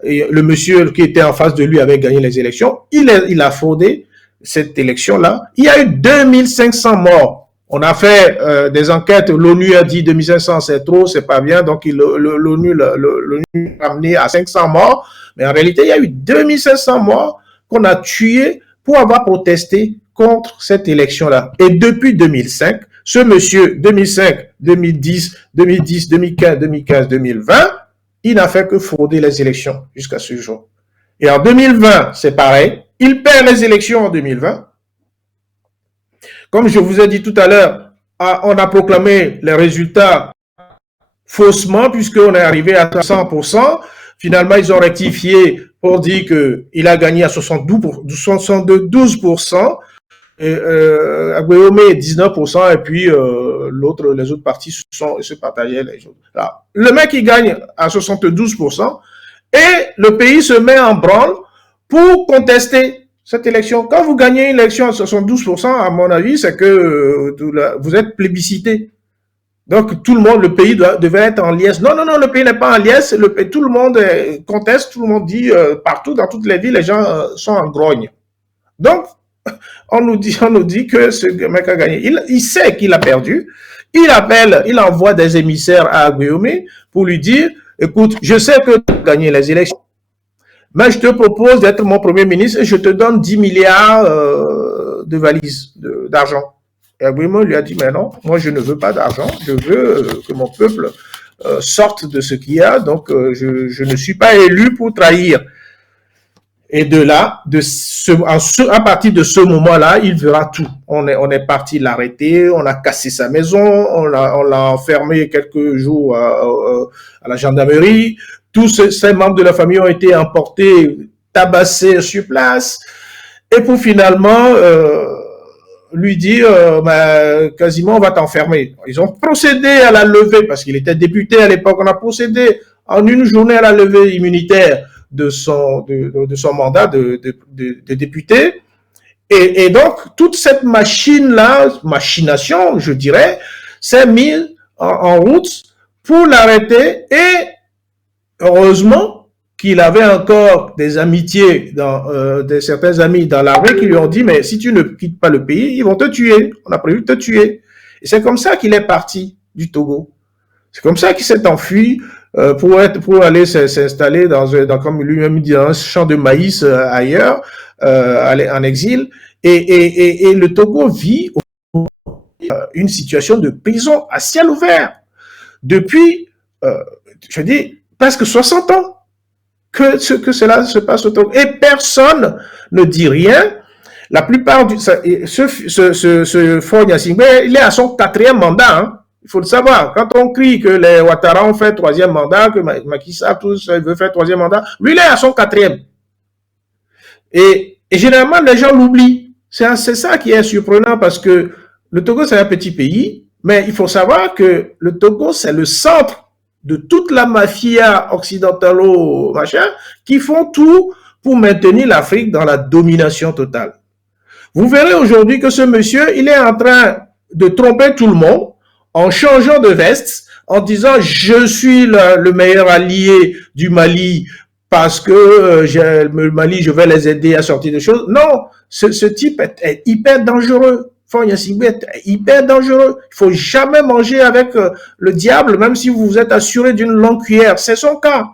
et le monsieur qui était en face de lui avait gagné les élections, il a fraudé cette élection-là. Il y a eu 2500 morts. On a fait des enquêtes, l'ONU a dit 2500 c'est trop, c'est pas bien, donc l'ONU l'a ramené à 500 morts, mais en réalité il y a eu 2500 morts qu'on a tués pour avoir protesté contre cette élection-là. Et depuis 2005, ce monsieur, 2005, 2010, 2015, 2020, il n'a fait que frauder les élections jusqu'à ce jour. Et en 2020, c'est pareil, il perd les élections en 2020. Comme je vous ai dit tout à l'heure, on a proclamé les résultats faussement puisqu'on est arrivé à 100%. Finalement, ils ont rectifié pour dire qu'il a gagné à 72%. Aguillaume 19%, et puis les autres partis se partageaient les autres. Alors, le mec, il gagne à 72%, et le pays se met en branle pour contester cette élection. Quand vous gagnez une élection à 72%, à mon avis, c'est que vous êtes plébiscité. Donc, tout le monde, le pays devait être en liesse. Non, le pays n'est pas en liesse. Tout le monde conteste, tout le monde dit, partout, dans toutes les villes, les gens sont en grogne. Donc, on nous dit que ce mec a gagné. Il sait qu'il a perdu. Il envoie des émissaires à Aguillaume pour lui dire, écoute, je sais que tu as gagné les élections, mais je te propose d'être mon premier ministre et je te donne 10 milliards de valises d'argent. Et Aguillaume lui a dit, mais non, moi je ne veux pas d'argent, je veux que mon peuple sorte de ce qu'il y a, donc je ne suis pas élu pour trahir. Et de là, à partir de ce moment-là, il verra tout. On est parti l'arrêter, on a cassé sa maison, on l'a enfermé quelques jours à la gendarmerie. Tous ces membres de la famille ont été emportés, tabassés sur place. Et pour finalement lui dire, quasiment, on va t'enfermer. Ils ont procédé à la levée, parce qu'il était député à l'époque, on a procédé en une journée à la levée immunitaire de son mandat de député. Et donc, toute cette machination, je dirais, s'est mise en route pour l'arrêter. Et heureusement qu'il avait encore des amitiés, certains amis dans l'armée qui lui ont dit, mais si tu ne quittes pas le pays, ils vont te tuer. On a prévu de te tuer. Et c'est comme ça qu'il est parti du Togo. C'est comme ça qu'il s'est enfui pour aller s'installer comme lui-même dit, dans un champ de maïs ailleurs, en exil. Et le Togo vit une situation de prison à ciel ouvert depuis, je dis, presque 60 ans que cela se passe au Togo. Et personne ne dit rien. La plupart ce Faure Gnassingbé, il est à son 4e mandat, hein. Il faut le savoir. Quand on crie que les Ouattara ont fait 3e mandat, que Macky Sall veut faire 3e mandat, lui, il est à son 4e. Et généralement, les gens l'oublient. C'est ça qui est surprenant parce que le Togo, c'est un petit pays, mais il faut savoir que le Togo, c'est le centre de toute la mafia occidentalo-machin qui font tout pour maintenir l'Afrique dans la domination totale. Vous verrez aujourd'hui que ce monsieur, il est en train de tromper tout le monde en changeant de veste, en disant je suis le meilleur allié du Mali parce que le Mali, je vais les aider à sortir des choses. Non, ce type est hyper dangereux. Faure Gnassingbé est hyper dangereux. Il faut jamais manger avec le diable, même si vous vous êtes assuré d'une longue cuillère. C'est son cas.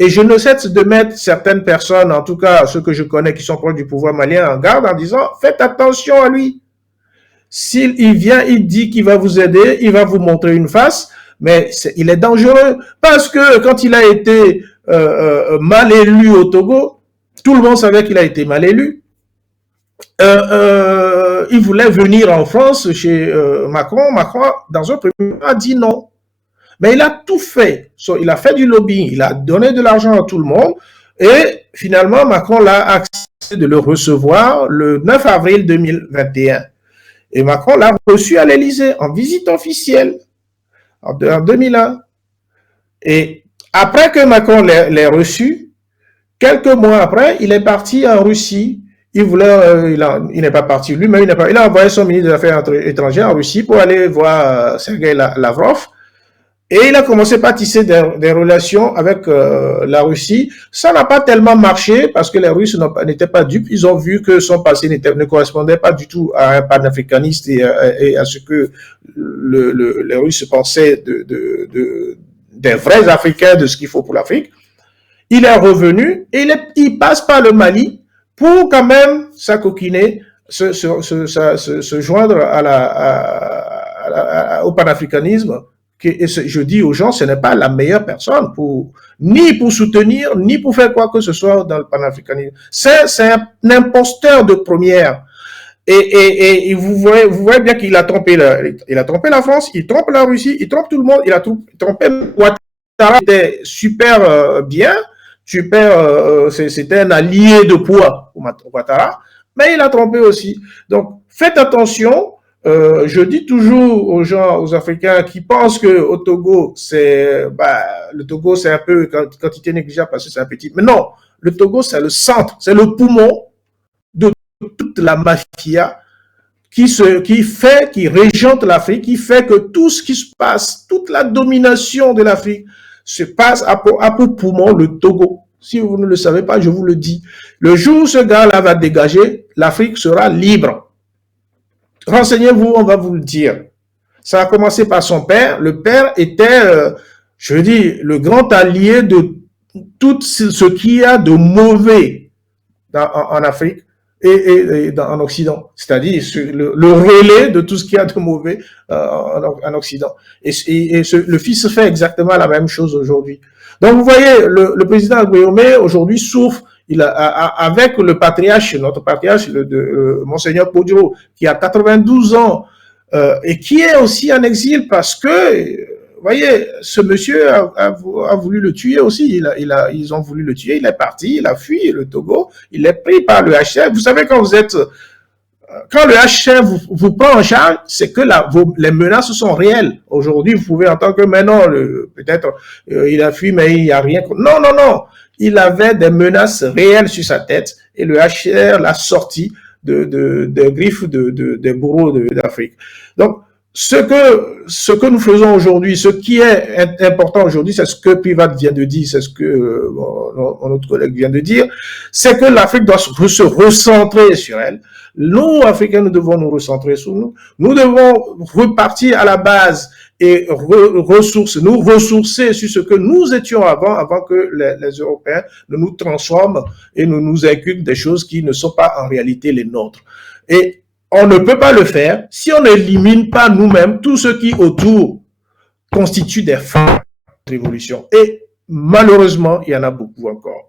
Et je ne cesse de mettre certaines personnes, en tout cas ceux que je connais qui sont proches du pouvoir malien, en garde en disant faites attention à lui. S'il vient, il dit qu'il va vous aider, il va vous montrer une face, mais il est dangereux parce que quand il a été mal élu au Togo, tout le monde savait qu'il a été mal élu. Il voulait venir en France chez Macron. Macron, dans un premier temps, a dit non. Mais il a tout fait. Il a fait du lobbying, il a donné de l'argent à tout le monde. Et finalement, Macron l'a accepté de le recevoir le 9 avril 2021. Et Macron l'a reçu à l'Élysée en visite officielle en 2001. Et après que Macron l'ait reçu, quelques mois après, il est parti en Russie. Il n'est pas parti lui-même, il a envoyé son ministre des Affaires étrangères en Russie pour aller voir Sergueï Lavrov. Et il a commencé par tisser des relations avec la Russie. Ça n'a pas tellement marché parce que les Russes n'étaient pas dupes. Ils ont vu que son passé ne correspondait pas du tout à un panafricaniste et à ce que les Russes pensaient des vrais Africains, de ce qu'il faut pour l'Afrique. Il est revenu et il passe par le Mali pour quand même s'acoquiner, se joindre au panafricanisme. Et je dis aux gens, ce n'est pas la meilleure personne ni pour soutenir, ni pour faire quoi que ce soit dans le panafricanisme. C'est un imposteur de première. Et vous voyez bien qu'il a trompé la France, il trompe la Russie, il trompe tout le monde, il a trompé Ouattara, était super bien, c'était un allié de poids, Ouattara, mais il a trompé aussi. Donc, faites attention. Je dis toujours aux gens, aux Africains qui pensent que au Togo, le Togo, c'est un peu quantité négligeable parce que c'est un petit. Mais non, le Togo, c'est le centre, c'est le poumon de toute la mafia qui régente l'Afrique, qui fait que tout ce qui se passe, toute la domination de l'Afrique se passe à pour poumon le Togo. Si vous ne le savez pas, je vous le dis. Le jour où ce gars-là va dégager, l'Afrique sera libre. Renseignez-vous, on va vous le dire. Ça a commencé par son père. Le père était, je veux dire, le grand allié de tout ce qu'il y a de mauvais en Afrique et en Occident. C'est-à-dire le relais de tout ce qu'il y a de mauvais en Occident. Le fils fait exactement la même chose aujourd'hui. Donc, vous voyez, le président Guillaume aujourd'hui souffre. Avec le patriarche, notre patriarche, Monseigneur Podjo, qui a 92 ans, et qui est aussi en exil parce que, vous voyez, ce monsieur a voulu le tuer aussi. Ils ont voulu le tuer. Il est parti, il a fui le Togo. Il est pris par le HCR. Vous savez, quand le HCR vous prend en charge, c'est que les menaces sont réelles. Aujourd'hui, vous pouvez entendre que maintenant, peut-être, il a fui, mais il n'y a rien. Non, non, non. Il avait des menaces réelles sur sa tête et le HCR l'a sorti des griffes des bourreaux d'Afrique. Donc, ce que nous faisons aujourd'hui, ce qui est important aujourd'hui, c'est ce que Privat vient de dire, c'est ce que mon autre collègue vient de dire, c'est que l'Afrique doit se recentrer sur elle. Nous, Africains, nous devons nous recentrer sur nous. Nous devons repartir à la base et nous ressourcer sur ce que nous étions avant que les Européens ne nous transforment et nous inculquent des choses qui ne sont pas en réalité les nôtres. Et on ne peut pas le faire si on n'élimine pas nous-mêmes tout ce qui autour constitue des failles de révolution. Et malheureusement, il y en a beaucoup encore.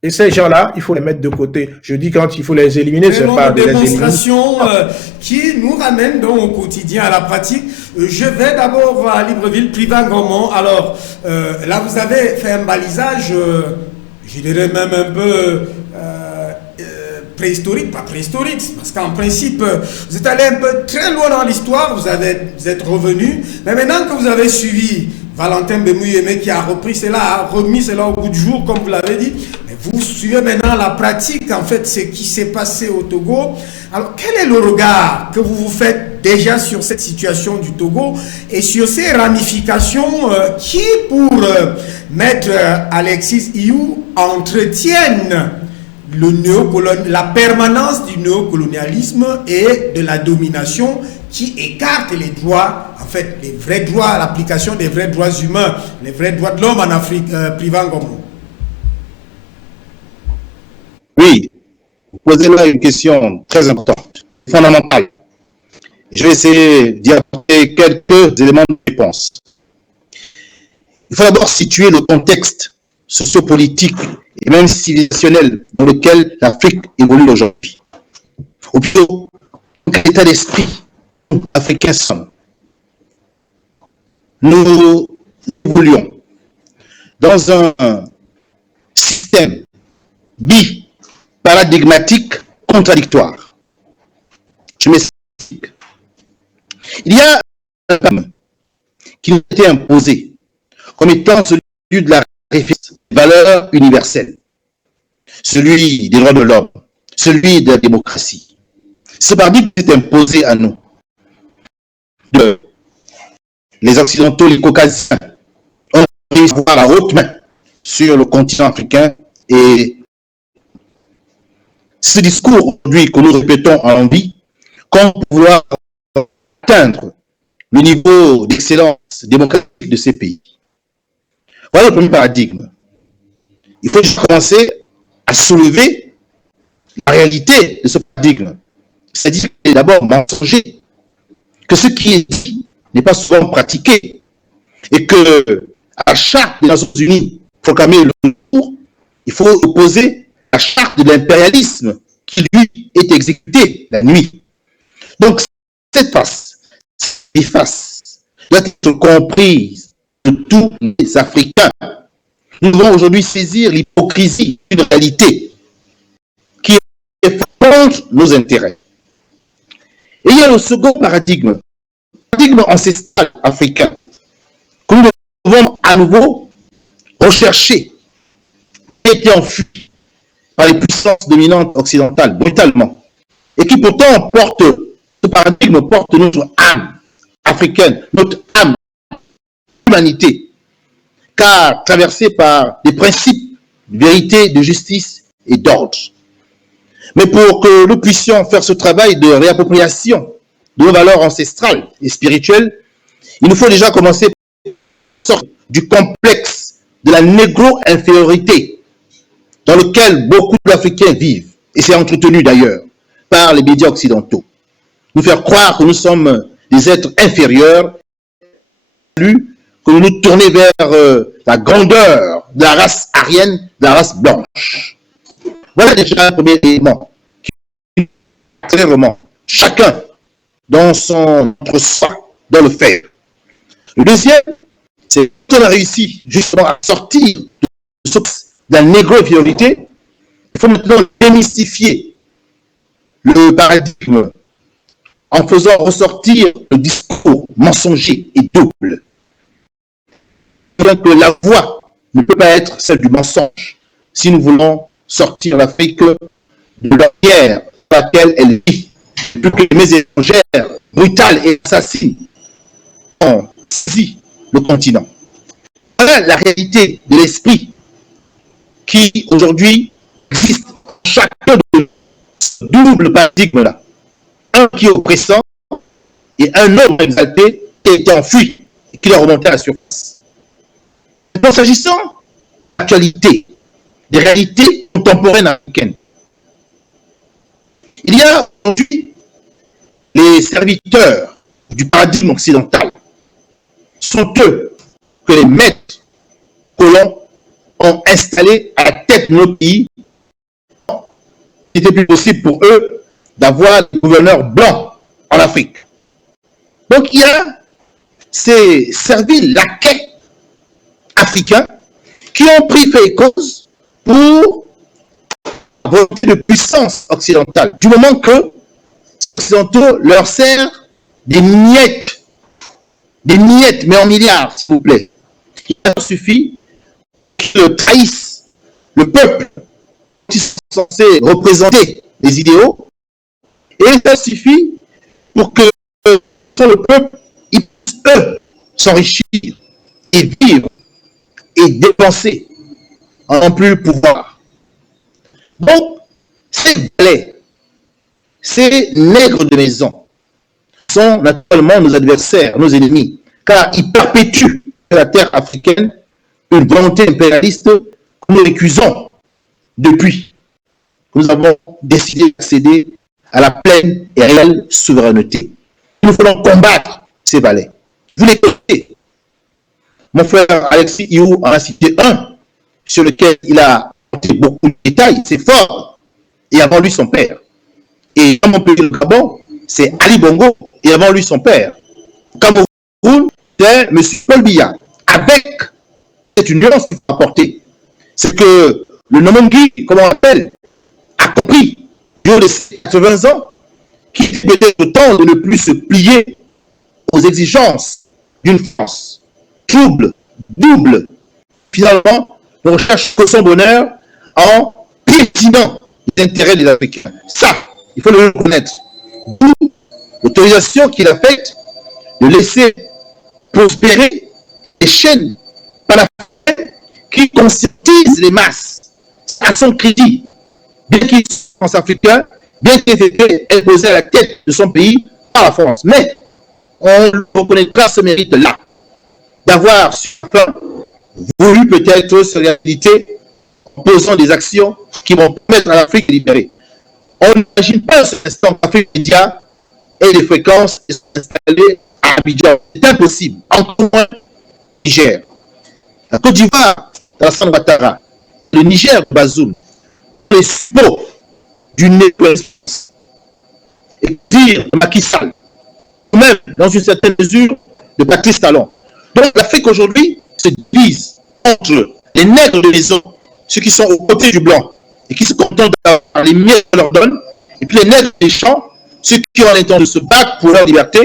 Et ces gens-là, il faut les mettre de côté. Je dis quand il faut les éliminer, c'est pas de les éliminer. Démonstration qui nous ramène donc au quotidien, à la pratique. Je vais d'abord à Libreville, Privat Ngomon. Alors, là, vous avez fait un balisage, je dirais même un peu préhistorique, pas préhistorique, parce qu'en principe, vous êtes allé un peu très loin dans l'histoire, vous êtes revenu, mais maintenant que vous avez suivi Valentin Bemouyeme qui a repris cela, a remis cela au bout du jour, comme vous l'avez dit, mais vous suivez maintenant la pratique, en fait, ce qui s'est passé au Togo. Alors, quel est le regard que vous faites déjà sur cette situation du Togo et sur ces ramifications qui, pour Maître Alexis Iou, entretiennent la permanence du néocolonialisme et de la domination qui écarte les droits, en fait, les vrais droits, l'application des vrais droits humains, les vrais droits de l'homme en Afrique, Privat Ngomon. Oui, vous posez là une question très importante, fondamentale. Je vais essayer d'y apporter quelques éléments de réponse. Il faut d'abord situer le contexte sociopolitique et même civilisationnel dans lequel l'Afrique évolue aujourd'hui. Au plus haut, quel état d'esprit africains sommes. Nous évoluons dans un système bi-paradigmatique contradictoire. Je m'explique. Il y a un terme qui nous a été imposé comme étant celui de la référence des valeurs universelles, celui des droits de l'homme, celui de la démocratie. Ce paradigme est imposé à nous. Les Occidentaux, les Caucasiens, ont réussi à avoir la haute main sur le continent africain et ce discours aujourd'hui que nous répétons en envie, comme vouloir atteindre le niveau d'excellence démocratique de ces pays. Voilà le premier paradigme. Il faut commencer à soulever la réalité de ce paradigme. C'est-à-dire qu'il est d'abord mensonger, que ce qui est dit n'est pas souvent pratiqué, et que à la charte des Nations Unies proclamée le jour, il faut opposer la charte de l'impérialisme qui, lui, est exécutée la nuit. Donc, cette face doit être comprise de tous les Africains. Nous devons aujourd'hui saisir l'hypocrisie d'une réalité qui est contre nos intérêts. Et il y a le second paradigme ancestral africain, que nous devons à nouveau rechercher, qui a été enfui par les puissances dominantes occidentales brutalement, et qui pourtant ce paradigme porte notre âme africaine, notre âme, humanité, car traversée par des principes de vérité, de justice et d'ordre. Mais pour que nous puissions faire ce travail de réappropriation de nos valeurs ancestrales et spirituelles, il nous faut déjà commencer par sortir du complexe de la négro-infériorité dans lequel beaucoup d'Africains vivent, et c'est entretenu d'ailleurs par les médias occidentaux. Nous faire croire que nous sommes des êtres inférieurs, que nous nous tournions vers la grandeur de la race aryenne, de la race blanche. Voilà déjà un premier élément qui très vraiment chacun dans son soi doit le faire. Le deuxième, c'est qu'on a réussi justement à sortir de la négro-infériorité, il faut maintenant démystifier le paradigme en faisant ressortir le discours mensonger et double. Que la voix ne peut pas être celle du mensonge si nous voulons sortir l'Afrique de l'ornière dans laquelle elle vit, plus que les mésangères brutales et assassines ont saisi le continent. Voilà la réalité de l'esprit qui aujourd'hui existe dans chacun de ce double paradigme-là. Un qui est oppressant et un autre exalté qui a été enfui et qui doit remonter à la surface. Donc, s'agissant de l'actualité, des réalités contemporaines africaines, il y a aujourd'hui les serviteurs du paradigme occidental. Sont eux que les maîtres colons ont installés à la tête de nos pays. Il n'était plus possible pour eux d'avoir des gouverneurs blancs en Afrique. Donc il y a ces serviles laquais africains qui ont pris fait et cause pour la volonté de puissance occidentale, du moment que les Occidentaux leur servent des miettes, mais en milliards, s'il vous plaît. Il suffit qu'ils trahissent le peuple qui sont censés représenter les idéaux, et ça suffit pour que le peuple, ils puissent, eux, s'enrichir et vivre et dépenser en n'ayant plus le pouvoir. Donc, ces valets, ces nègres de maison sont naturellement nos adversaires, nos ennemis, car ils perpétuent sur la terre africaine une volonté impérialiste que nous récusons depuis que nous avons décidé d'accéder à la pleine et réelle souveraineté. Nous voulons combattre ces valets. Vous les connaissez. Mon frère Alexis Iou en a cité un sur lequel il a apporté beaucoup de détails. C'est fort. Et avant lui, son père. Et dans mon pays, le Gabon, c'est Ali Bongo et avant lui, son père. Cameroun, c'est M. Paul Biya. Avec cette nuance qu'il faut apporter, c'est que le Nomongi, comme on l'appelle, a compris, du haut de 80 ans, qu'il était peut-être temps de ne plus se plier aux exigences d'une France trouble, double. Finalement, on recherche que son bonheur en piétinant les intérêts des Africains. Ça, il faut le reconnaître. D'où l'autorisation qu'il a faite de laisser prospérer les chaînes panafricaines qui conscientisent les masses à son crédit, bien qu'il soit africain, bien qu'il ait été imposé à la tête de son pays par la France. Mais on reconnaîtra ce mérite-là, d'avoir voulu peut-être se réhabiliter en posant des actions qui vont permettre à l'Afrique de libérer. On n'imagine pas ce instant qu'Afrique Média ait des fréquences installées à Abidjan. C'est impossible, encore moins au Niger. La Côte d'Ivoire, Alassane Ouattara, le Niger, Bazoum, les mots d'une négociation et dire de Macky Sall, ou même dans une certaine mesure de Patrice Talon. Donc l'Afrique aujourd'hui se divise entre les nègres de maison, ceux qui sont aux côtés du blanc et qui se contentent d'avoir les miettes qu'on leur donne, Et puis les nègres des champs, ceux qui ont l'intention de se battre pour leur liberté,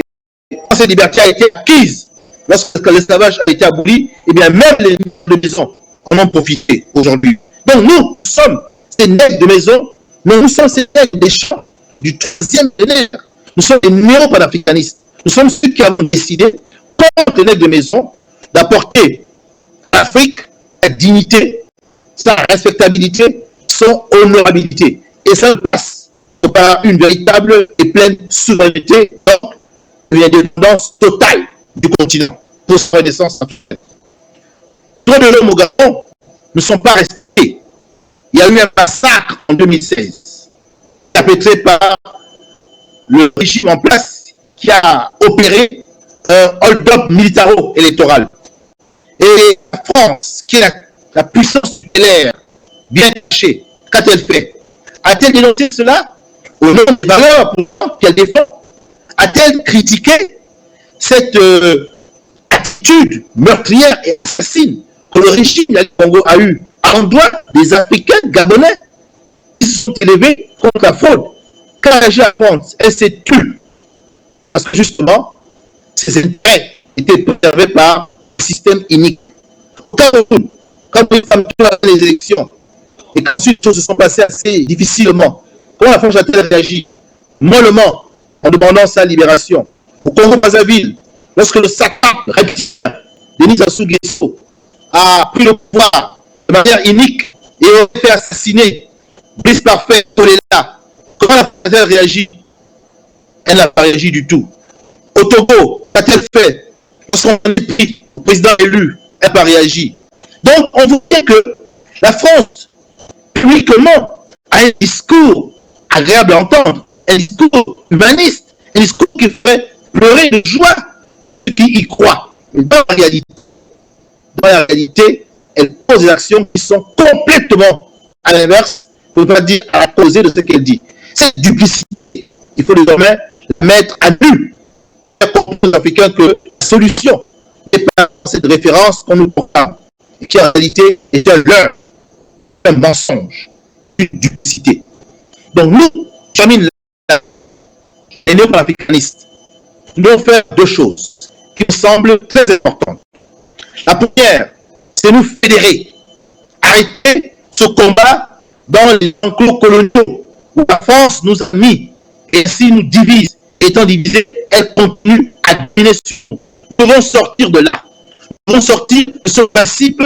quand cette liberté a été acquise, lorsque l'esclavage a été aboli, eh bien même les nègres de maison en ont profité aujourd'hui. Donc nous sommes ces nègres de maison, nous sommes ces nègres des champs, du troisième millénaire. Nous sommes les néo-panafricanistes. Nous sommes ceux qui avons décidé, contre les nègres de maison, d'apporter à l'Afrique sa dignité, sa respectabilité, son honorabilité. Et ça passe par une véritable et pleine souveraineté, une indépendance totale du continent pour sa renaissance africaine. Les droits de l'homme au Gabon ne sont pas respectés. Il y a eu un massacre en 2016, perpétré par le régime en place qui a opéré un hold-up militaro-électoral. Et la France, qui est la puissance tutélaire bien cachée, qu'a-t-elle fait? A-t-elle dénoncé cela au nom des valeurs qu'elle défend? A-t-elle critiqué cette attitude meurtrière et assassine que le régime du Congo a eu à l'endroit des Africains gabonais qui se sont élevés contre la fraude? Quand elle agit à France, elle s'est tue. Parce que justement, ses intérêts étaient préservés par un système inique. Au Cameroun, quand les femmes ont les élections, et qu'ensuite les choses se sont passées assez difficilement, comment la France a-t-elle réagi? Mollement, en demandant sa libération. Au Congo-Brazzaville, lorsque le sacre reptilien Denis Sassou Nguesso a pris le pouvoir de manière inique et a fait assassiner Brice Parfait Tolela, comment la France a-t-elle réagi? Elle n'a pas réagi du tout. Au Togo, qu'a-t-elle fait? Lorsqu'on a pris le président élu, elle n'a pas réagi. Donc, on voit que la France, publiquement, a un discours agréable à entendre, un discours humaniste, un discours qui fait pleurer de joie ceux qui y croient. Mais dans la réalité, elle pose des actions qui sont complètement à l'inverse, pour ne pas dire à l'opposé de ce qu'elle dit. Cette duplicité, il faut désormais la mettre à nu. Les Africains que la solution n'est pas cette référence qu'on nous proclame, et qui en réalité est un leurre, un mensonge, une duplicité. Donc nous, j'amène les néo-panafricanistes, nous devons faire deux choses qui me semblent très importantes. La première, c'est nous fédérer, arrêter ce combat dans les enclos coloniaux où la France nous a mis et ainsi nous divise. Étant divisée, elle continue à dominer sur nous. Nous devons sortir de là. Nous devons sortir de ce principe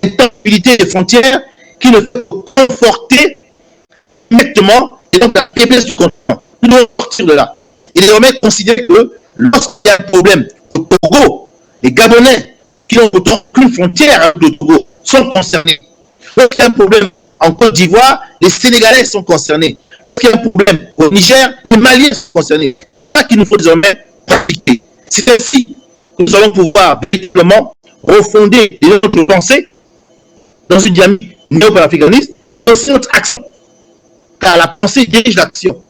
d'intangibilité des frontières qui ne fait que conforter nettement et donc la faiblesse du continent. Nous devons sortir de là. Et désormais considérer que lorsqu'il y a un problème au Togo, les Gabonais qui n'ont aucune frontière avec le Togo sont concernés. Lorsqu'il y a un problème en Côte d'Ivoire, les Sénégalais sont concernés. Lorsqu'il y a un problème au Niger, les Maliens sont concernés. C'est ça qu'il nous faut désormais pratiquer. C'est ainsi que nous allons pouvoir véritablement refonder notre pensée dans une dynamique néo-panafricaniste, aussi notre action. Car la pensée dirige l'action.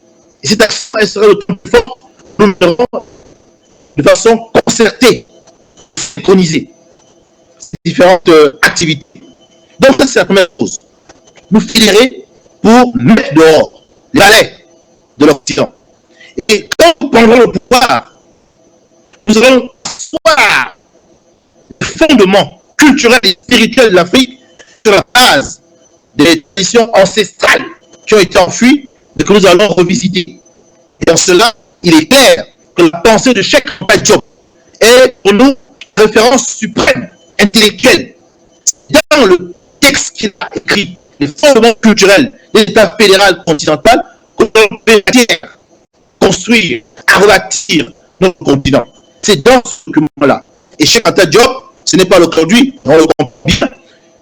Et cette action, elle sera d'autant plus forte que nous devons de façon concertée, synchronisée, ces différentes activités. Donc, ça, c'est la première chose. Nous fédérer pour mettre dehors les valets de l'Occident. Et quand nous prendrons le pouvoir, nous allons asseoir le fondement culturel et spirituel de l'Afrique sur la base des traditions ancestrales qui ont été enfuies et que nous allons revisiter. Et en cela, il est clair que la pensée de Cheikh Anta Diop est pour nous référence suprême, intellectuelle. Dans le texte qu'il a écrit, les fondements culturels de l'État fédéral continental, que l'on peut construire, à rebâtir notre continent. C'est dans ce document-là. Et Cheikh Anta Diop, ce n'est pas l'aujourd'hui, on le comprend bien.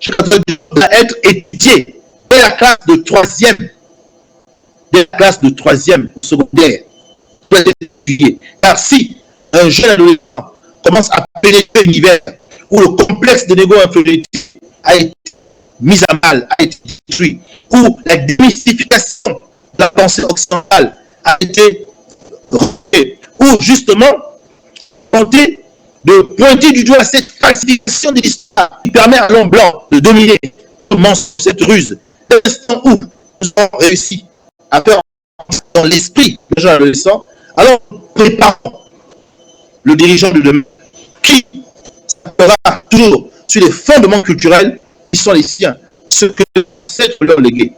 Cheikh Anta Diop doit être étudié dès la classe de troisième secondaire. Doit être étudié. Car si un jeune adolescent commence à pénétrer l'univers où le complexe de négo-infériorité a été mis à mal, a été détruit, où la démystification de la pensée occidentale a été rejetée, où justement tenter de pointer du doigt cette falsification de l'histoire qui permet à l'homme blanc de dominer cette ruse. L'instant où nous avons réussi à faire dans l'esprit des gens adolescents, alors préparons le dirigeant de demain qui sera toujours sur les fondements culturels qui sont les siens, ce que c'est leur légué.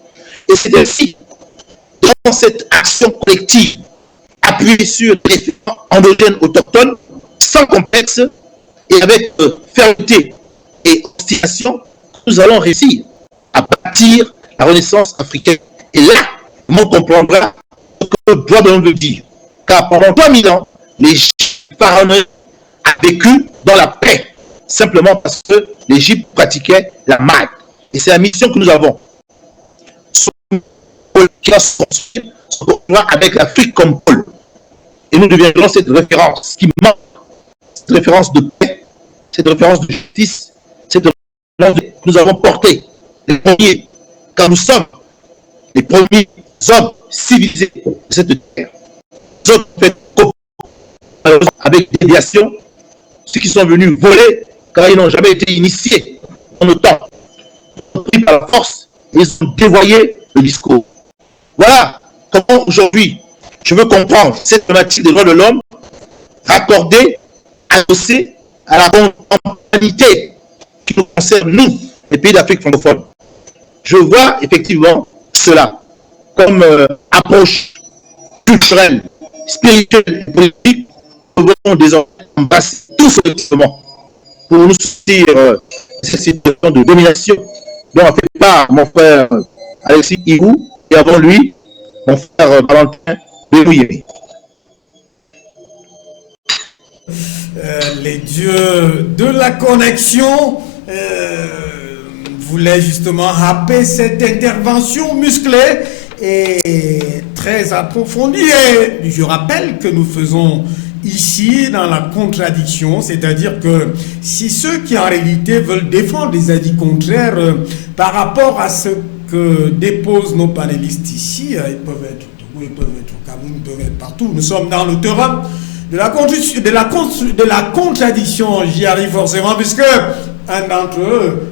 Et c'est ainsi, dans cette action collective, appuyée sur les référents endogènes autochtones, sans complexe et avec fermeté et obstination, nous allons réussir à bâtir la renaissance africaine. Et là, on comprendra ce que le droit de l'homme veut dire. Car pendant 3000 ans, l'Égypte pharaonique a vécu dans la paix, simplement parce que l'Égypte pratiquait la magie. Et c'est la mission que nous avons. Son contrat avec l'Afrique comme pôle. Et nous deviendrons cette référence qui manque, cette référence de paix, cette référence de justice, cette référence que nous avons porté les premiers, car nous sommes les premiers hommes civilisés de cette terre. Nous avons fait avec déviation, ceux qui sont venus voler, car ils n'ont jamais été initiés en nos temps. Ils ont pris par la force et ils ont dévoyé le discours. Voilà comment aujourd'hui je veux comprendre cette thématique des droits de l'homme raccordée, adossée à la contemporanéité qui nous concerne, nous, les pays d'Afrique francophone. Je vois effectivement cela comme approche culturelle, spirituelle et politique. Nous devons désormais embrasser tout collectivement pour nous sortir cette situation de domination dont a fait part mon frère Alexis Igou et avant lui, mon frère Valentin Bérouillé. Les dieux de la connexion voulaient justement happer cette intervention musclée et très approfondie. Et je rappelle que nous faisons ici dans la contradiction, c'est-à-dire que si ceux qui en réalité veulent défendre des avis contraires par rapport à ce que déposent nos panélistes ici, ils peuvent être au Togo, ils peuvent être au Cameroun, ils peuvent être partout. Nous sommes dans le terrain de la contradiction, j'y arrive forcément, puisque un d'entre eux,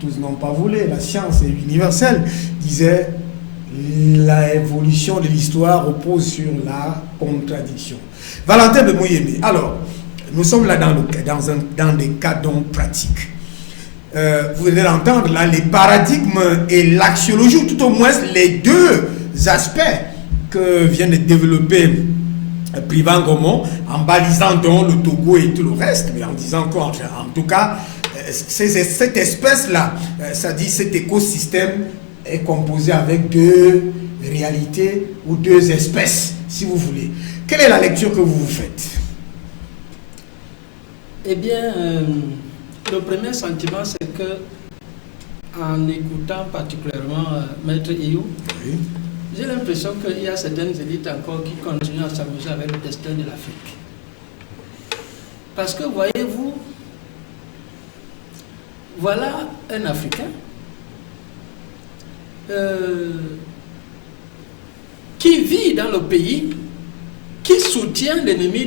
tous n'ont pas voulu, la science est universelle, disait la évolution de l'histoire repose sur la contradiction. Valentin Bérouillé, alors, nous sommes là dans des cas donc pratiques. Vous venez d'entendre là les paradigmes et l'axiologie, ou tout au moins les deux aspects que vient de développer Privan Ngomon, en balisant donc le Togo et tout le reste, mais en disant qu'en tout cas, cette espèce-là, ça dit cet écosystème est composé avec deux réalités ou deux espèces, si vous voulez. Quelle est la lecture que vous faites? Eh bien, le premier sentiment, c'est que, en écoutant particulièrement Maître Iyou, oui, j'ai l'impression qu'il y a certaines élites encore qui continuent à s'amuser avec le destin de l'Afrique. Parce que, voyez-vous, voilà un Africain qui vit dans le pays, qui soutient l'ennemi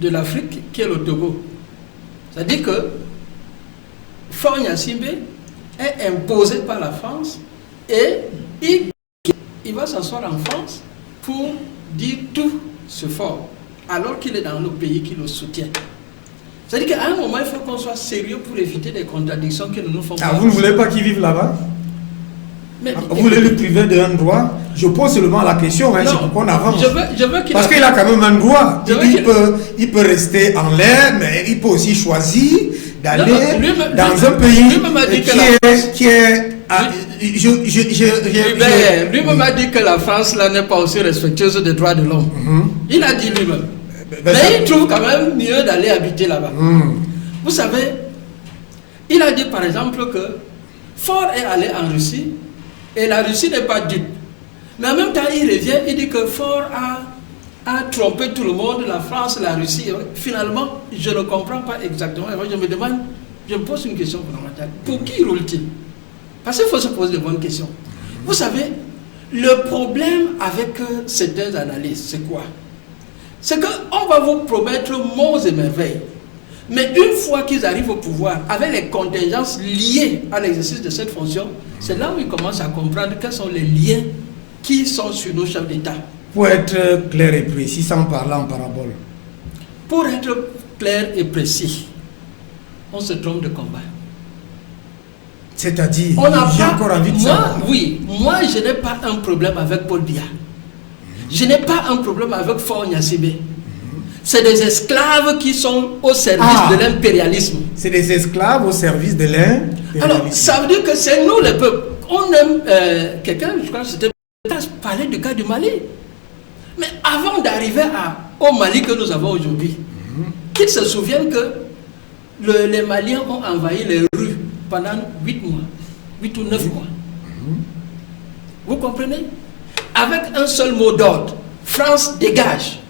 de l'Afrique, qui est le Togo. C'est-à-dire que Faure Gnassingbé est imposé par la France et il va s'asseoir en France pour dire tout ce fort, alors qu'il est dans le pays qui le soutient. C'est-à-dire qu'à un moment, il faut qu'on soit sérieux pour éviter des contradictions que nous nous font. Vous ne voulez pas qu'il vive là-bas? Vous voulez le priver d'un droit? Je pose seulement la question, hein, c'est pour qu'on avance. Je veux parce qu'il a quand même un droit. Il peut rester en l'air, mais il peut aussi choisir d'aller dans un pays qui est... Lui-même a dit que la France là n'est pas aussi respectueuse des droits de l'homme. Il a dit lui-même. Mais il trouve quand même mieux d'aller habiter là-bas. Vous savez, il a dit par exemple que Faure est allé en Russie et la Russie n'est pas dupe. Mais en même temps, il revient, il dit que Faure a trompé tout le monde, la France, la Russie. Finalement, je ne comprends pas exactement. Et moi, je me pose une question fondamentale. Pour qui roule-t-il? Parce qu'il faut se poser de bonnes questions. Vous savez, le problème avec certaines analyses, c'est quoi? C'est qu'on va vous promettre monts et merveilles. Mais une fois qu'ils arrivent au pouvoir, avec les contingences liées à l'exercice de cette fonction, c'est là où ils commencent à comprendre quels sont les liens qui sont sur nos chefs d'État. Pour être clair et précis, sans parler en parabole. Pour être clair et précis, on se trompe de combat. C'est-à-dire, J'ai encore envie de savoir. Oui, moi je n'ai pas un problème avec Paul Biya. Je n'ai pas un problème avec Faure Gnassingbé. C'est des esclaves qui sont au service de l'impérialisme. C'est des esclaves au service de l'impérialisme. Alors, ça veut dire que c'est nous les peuples. On aime quelqu'un, je crois que c'était parler du cas du Mali. Mais avant d'arriver au Mali que nous avons aujourd'hui, qu'ils se souviennent que les Maliens ont envahi les rues pendant 8 mois, 8 ou 9 mois. Vous comprenez? Avec un seul mot d'ordre, France dégage.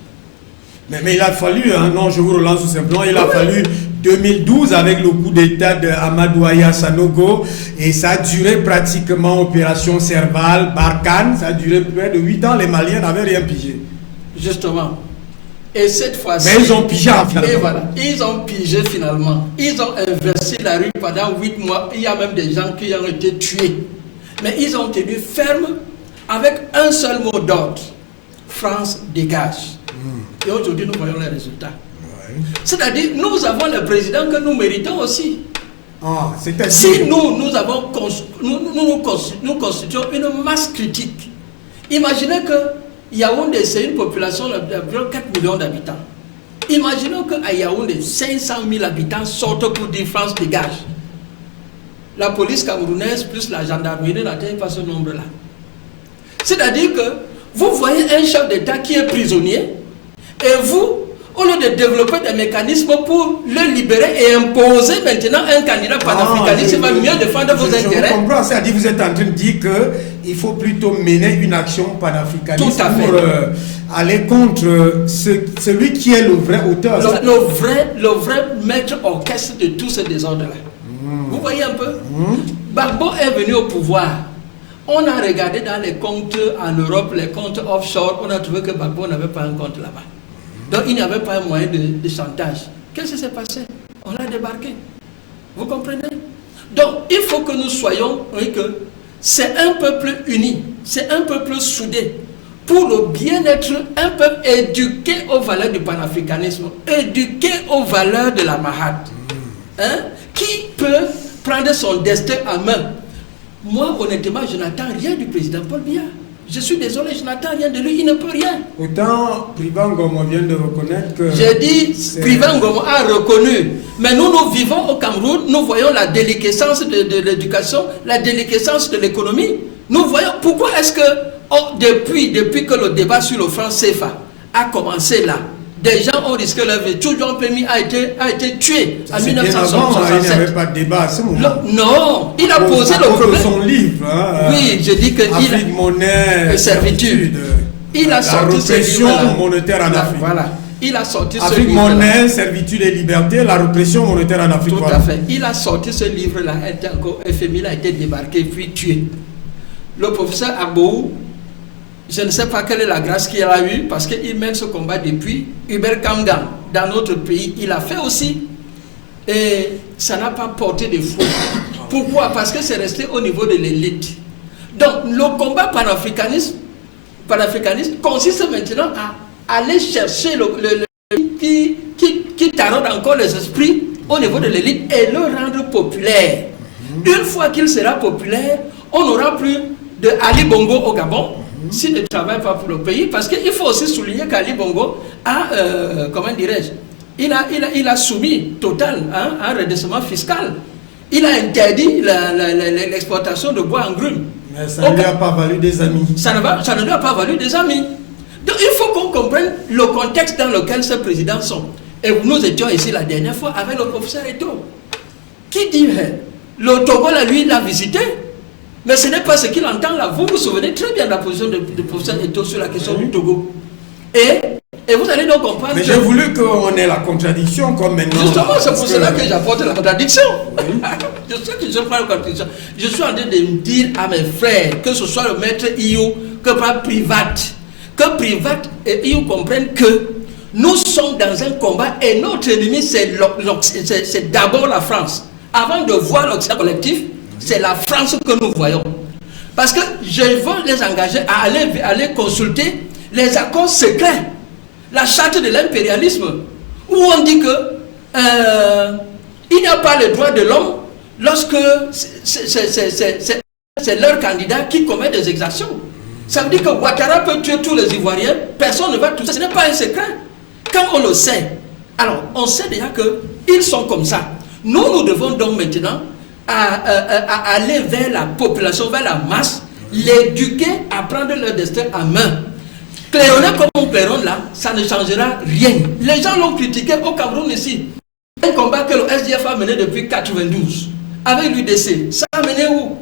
Mais il a fallu, non, je vous relance tout simplement, il a fallu 2012 avec le coup d'état de Amadou Aya Sanogo et ça a duré pratiquement opération Serval, Barkhane, ça a duré près de 8 ans, les Maliens n'avaient rien pigé. Justement. Et cette fois-ci... Mais ils ont pigé finalement. Et voilà, ils ont pigé finalement. Ils ont inversé la rue pendant 8 mois. Il y a même des gens qui ont été tués. Mais ils ont tenu ferme avec un seul mot d'ordre. France dégage. Et aujourd'hui, nous voyons les résultats. C'est-à-dire, nous avons le président que nous méritons aussi. Si nous constituons une masse critique, imaginez que Yaoundé, c'est une population d'environ 4 millions d'habitants. Imaginons qu'à Yaoundé, 500 000 habitants sortent pour dire France dégage. La police camerounaise plus la gendarmerie n'atteignent pas ce nombre-là. C'est-à-dire que vous voyez un chef d'État qui est prisonnier et vous, au lieu de développer des mécanismes pour le libérer et imposer maintenant un candidat panafricaniste qui va mieux défendre vos intérêts. Je comprends, c'est-à-dire que vous êtes en train de dire qu'il faut plutôt mener une action panafricaniste pour aller contre celui qui est le vrai auteur. Le vrai maître orchestre de tout ce désordre-là. Vous voyez un peu? Gbagbo est venu au pouvoir. On a regardé dans les comptes en Europe, les comptes offshore, on a trouvé que Gbagbo n'avait pas un compte là-bas. Donc il n'y avait pas un moyen de chantage. Qu'est-ce qui s'est passé? On l'a débarqué. Vous comprenez? Donc il faut que nous soyons, que c'est un peuple uni, c'est un peuple soudé, pour le bien-être, un peuple éduqué aux valeurs du panafricanisme, éduqué aux valeurs de la Mahad, qui peut prendre son destin en main. Moi, honnêtement, je n'attends rien du président Paul Biya. Je suis désolé, je n'attends rien de lui, il ne peut rien. Autant Privan Ngomo vient de reconnaître que... J'ai dit, Privan Ngomo a reconnu. Mais nous vivons au Cameroun, nous voyons la déliquescence de l'éducation, la déliquescence de l'économie. Nous voyons pourquoi est-ce que, depuis que le débat sur le franc CFA a commencé là, des gens ont risqué leur vie. Toujours Pemi a été tué en 1967. Il n'y avait pas de débat à ce moment. Non, il a posé le problème. Son livre. Oui, je dis que Afrique, monnaie et servitude. Il a sorti ce livre. La répression monétaire en Afrique. Voilà. Il a sorti Afrique, ce livre. Afrique, monnaie, servitude et liberté, la répression monétaire en Afrique. Tout à fait. Il a sorti ce livre-là. FMI a été débarqué puis tué. Le professeur Abou, je ne sais pas quelle est la grâce qu'il a eue parce qu'il mène ce combat depuis. Hubert Kamgan, dans notre pays, il a fait aussi. Et ça n'a pas porté de fruits. Pourquoi? Parce que c'est resté au niveau de l'élite. Donc, le combat panafricaniste consiste maintenant à aller chercher qui taraude encore les esprits au niveau de l'élite et le rendre populaire. Une fois qu'il sera populaire, on n'aura plus de Ali Bongo au Gabon. S'il ne travaille pas pour le pays, parce qu'il faut aussi souligner qu'Ali Bongo a, comment dirais-je, il a soumis Total un redressement fiscal. Il a interdit l'exportation de bois en grume. Mais ça ne lui a pas valu des amis. Ça ne lui a pas valu des amis. Donc il faut qu'on comprenne le contexte dans lequel ces présidents sont. Et nous étions ici la dernière fois avec le professeur Eto'o, qui dit, le Togo, lui, l'a visité. Mais ce n'est pas ce qu'il entend là. Vous vous souvenez très bien de la position du professeur Eto'o sur la question du Togo. Et vous allez donc comprendre. Mais j'ai voulu qu'on ait la contradiction comme maintenant. Justement, c'est pour cela que j'apporte la contradiction. Oui. Je sais que je prends la contradiction. Je suis en train de dire à mes frères, que ce soit le maître Iyou, que par Privat, et Iyou comprennent que nous sommes dans un combat et notre ennemi, c'est d'abord la France. Avant de voir l'Occident collectif, c'est la France que nous voyons. Parce que je veux les engager à aller consulter les accords secrets, la charte de l'impérialisme, où on dit que il n'y a pas le droit de l'homme lorsque c'est leur candidat qui commet des exactions. Ça veut dire que Ouattara peut tuer tous les Ivoiriens, personne ne va tout ça, ce n'est pas un secret. Quand on le sait, alors on sait déjà qu'ils sont comme ça. Nous devons donc maintenant aller vers la population, vers la masse, l'éduquer à prendre leur destin en main. Claironner comme on claironne là, ça ne changera rien. Les gens l'ont critiqué au Cameroun ici. Un combat que le SDF a mené depuis 92 avec l'UDC. Ça a mené où?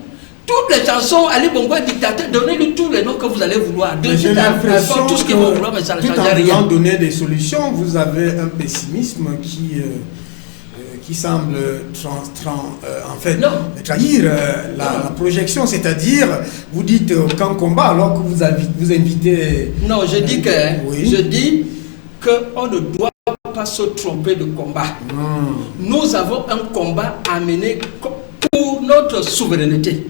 Toutes les chansons, Ali Bongo dictateur, donnez-lui tous les noms que vous allez vouloir. J'ai l'impression tout ce qu'ils vont vouloir, mais ça ne changera rien. Tout en donner des solutions, vous avez un pessimisme qui semble en fait trahir la projection, c'est-à-dire vous dites aucun combat alors que vous invitez... Non, je dis qu'on ne doit pas se tromper de combat. Nous avons un combat à mener pour notre souveraineté.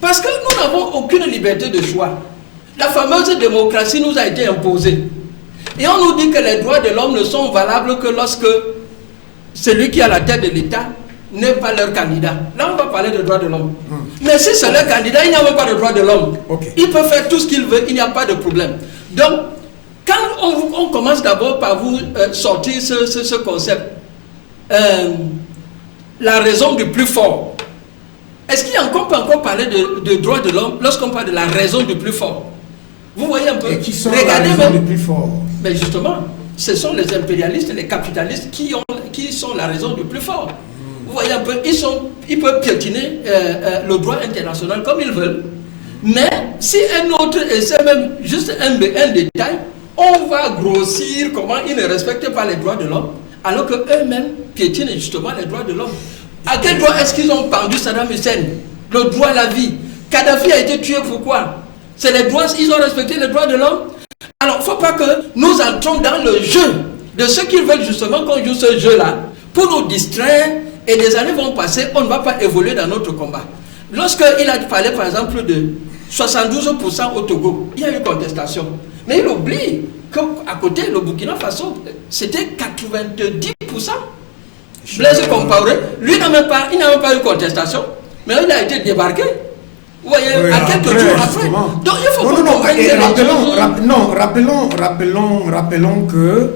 Parce que nous n'avons aucune liberté de choix. La fameuse démocratie nous a été imposée. Et on nous dit que les droits de l'homme ne sont valables que lorsque celui qui est à la tête de l'État n'est pas leur candidat. Là, on va parler de droits de l'homme. Mais si c'est leur candidat, il n'y a même pas de droits de l'homme. Il peut faire tout ce qu'il veut, il n'y a pas de problème. Donc, quand on commence d'abord par vous sortir ce concept, la raison du plus fort, est-ce qu'on peut encore parler de droits de l'homme lorsqu'on parle de la raison du plus fort? Vous voyez un peu. Et qui sont la raison du plus fort? Mais justement, ce sont les impérialistes, les capitalistes qui sont la raison du plus fort. Vous voyez un peu, ils peuvent piétiner le droit international comme ils veulent. Mais si un autre, et c'est même juste un détail, on va grossir comment ils ne respectent pas les droits de l'homme, alors qu'eux-mêmes piétinent justement les droits de l'homme. À quel droit est-ce qu'ils ont pendu Saddam Hussein? Le droit à la vie. Kadhafi a été tué pourquoi? C'est les droits, ils ont respecté les droits de l'homme. Alors, il ne faut pas que nous entrons dans le jeu de ceux qui veulent justement qu'on joue ce jeu-là pour nous distraire, et des années vont passer, on ne va pas évoluer dans notre combat. Lorsqu'il a parlé par exemple de 72% au Togo, il y a eu contestation. Mais il oublie qu'à côté, le Burkina Faso, c'était 90%. Blaise Compaoré, lui, il n'a même pas eu contestation, mais il a été débarqué. Vous voyez, à quelques jours après. Donc il faut rappelons que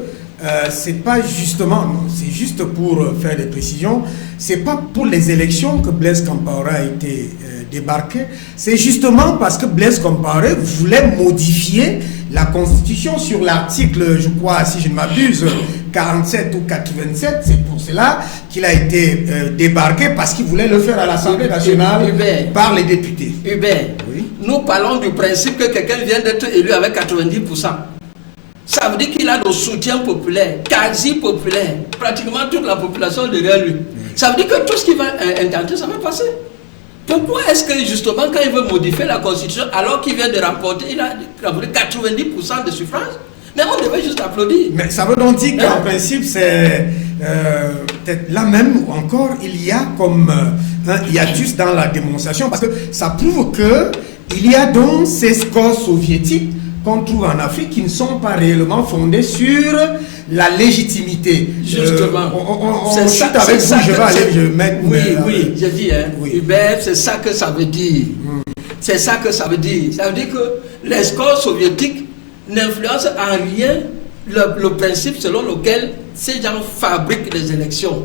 c'est pas justement, c'est juste pour faire des précisions, c'est pas pour les élections que Blaise Compaoré a été débarqué, c'est justement parce que Blaise Compaoré voulait modifier la constitution sur l'article, je crois, si je ne m'abuse, 47 ou 87, c'est pour cela qu'il a été débarqué, parce qu'il voulait le faire à l'Assemblée nationale par les députés. Hubert, nous parlons du principe que quelqu'un vient d'être élu avec 90%. Ça veut dire qu'il a le soutien populaire, quasi populaire, pratiquement toute la population derrière lui. Ça veut dire que tout ce qu'il va intenter, ça va passer. Pourquoi est-ce que justement quand il veut modifier la constitution alors qu'il vient de remporter, il a remporté 90% de suffrages? Mais on devait juste applaudir. Mais ça veut donc dire qu'en principe c'est peut-être là même encore il y a comme un hiatus dans la démonstration, parce que ça prouve que il y a donc ces scores soviétiques qu'on trouve en Afrique qui ne sont pas réellement fondés sur la légitimité. Justement. On chute avec vous, je vais aller mettre... Oui, j'ai dit, hein. Hubert, c'est ça que ça veut dire. C'est ça que ça veut dire. Ça veut dire que les scores soviétiques n'influencent en rien le principe selon lequel ces gens fabriquent des élections.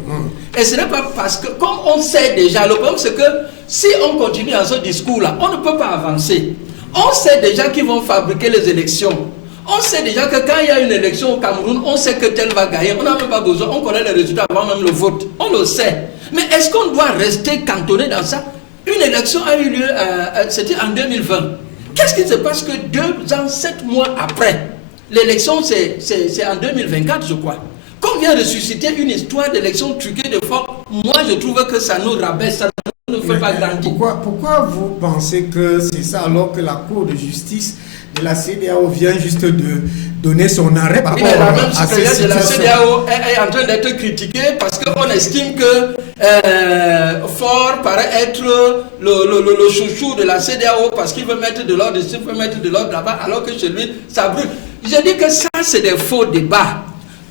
Et ce n'est pas parce que, comme on sait déjà, le problème c'est que si on continue dans ce discours-là, on ne peut pas avancer. On sait déjà qu'ils vont fabriquer les élections. On sait déjà que quand il y a une élection au Cameroun, on sait que tel va gagner. On n'a même pas besoin, on connaît les résultats avant même le vote. On le sait. Mais est-ce qu'on doit rester cantonné dans ça? Une élection a eu lieu, c'était en 2020. Qu'est-ce qui se passe que 2 ans, 7 mois après, l'élection c'est en 2024 je crois. Qu'on vient de susciter une histoire d'élection truquée de force, moi je trouve que ça nous rabaisse, ça nous ne fait pas grandir. Pourquoi vous pensez que c'est ça alors que la Cour de justice de la CEDEAO vient juste de donner son arrêt par rapport la même à ces supérieure de la situations? CEDEAO est en train d'être critiquée parce qu'on estime que Faure paraît être le chouchou de la CEDEAO parce qu'il veut mettre de l'ordre ici, il veut mettre de l'ordre là-bas, alors que chez lui, ça brûle. Je dis que ça, c'est des faux débats.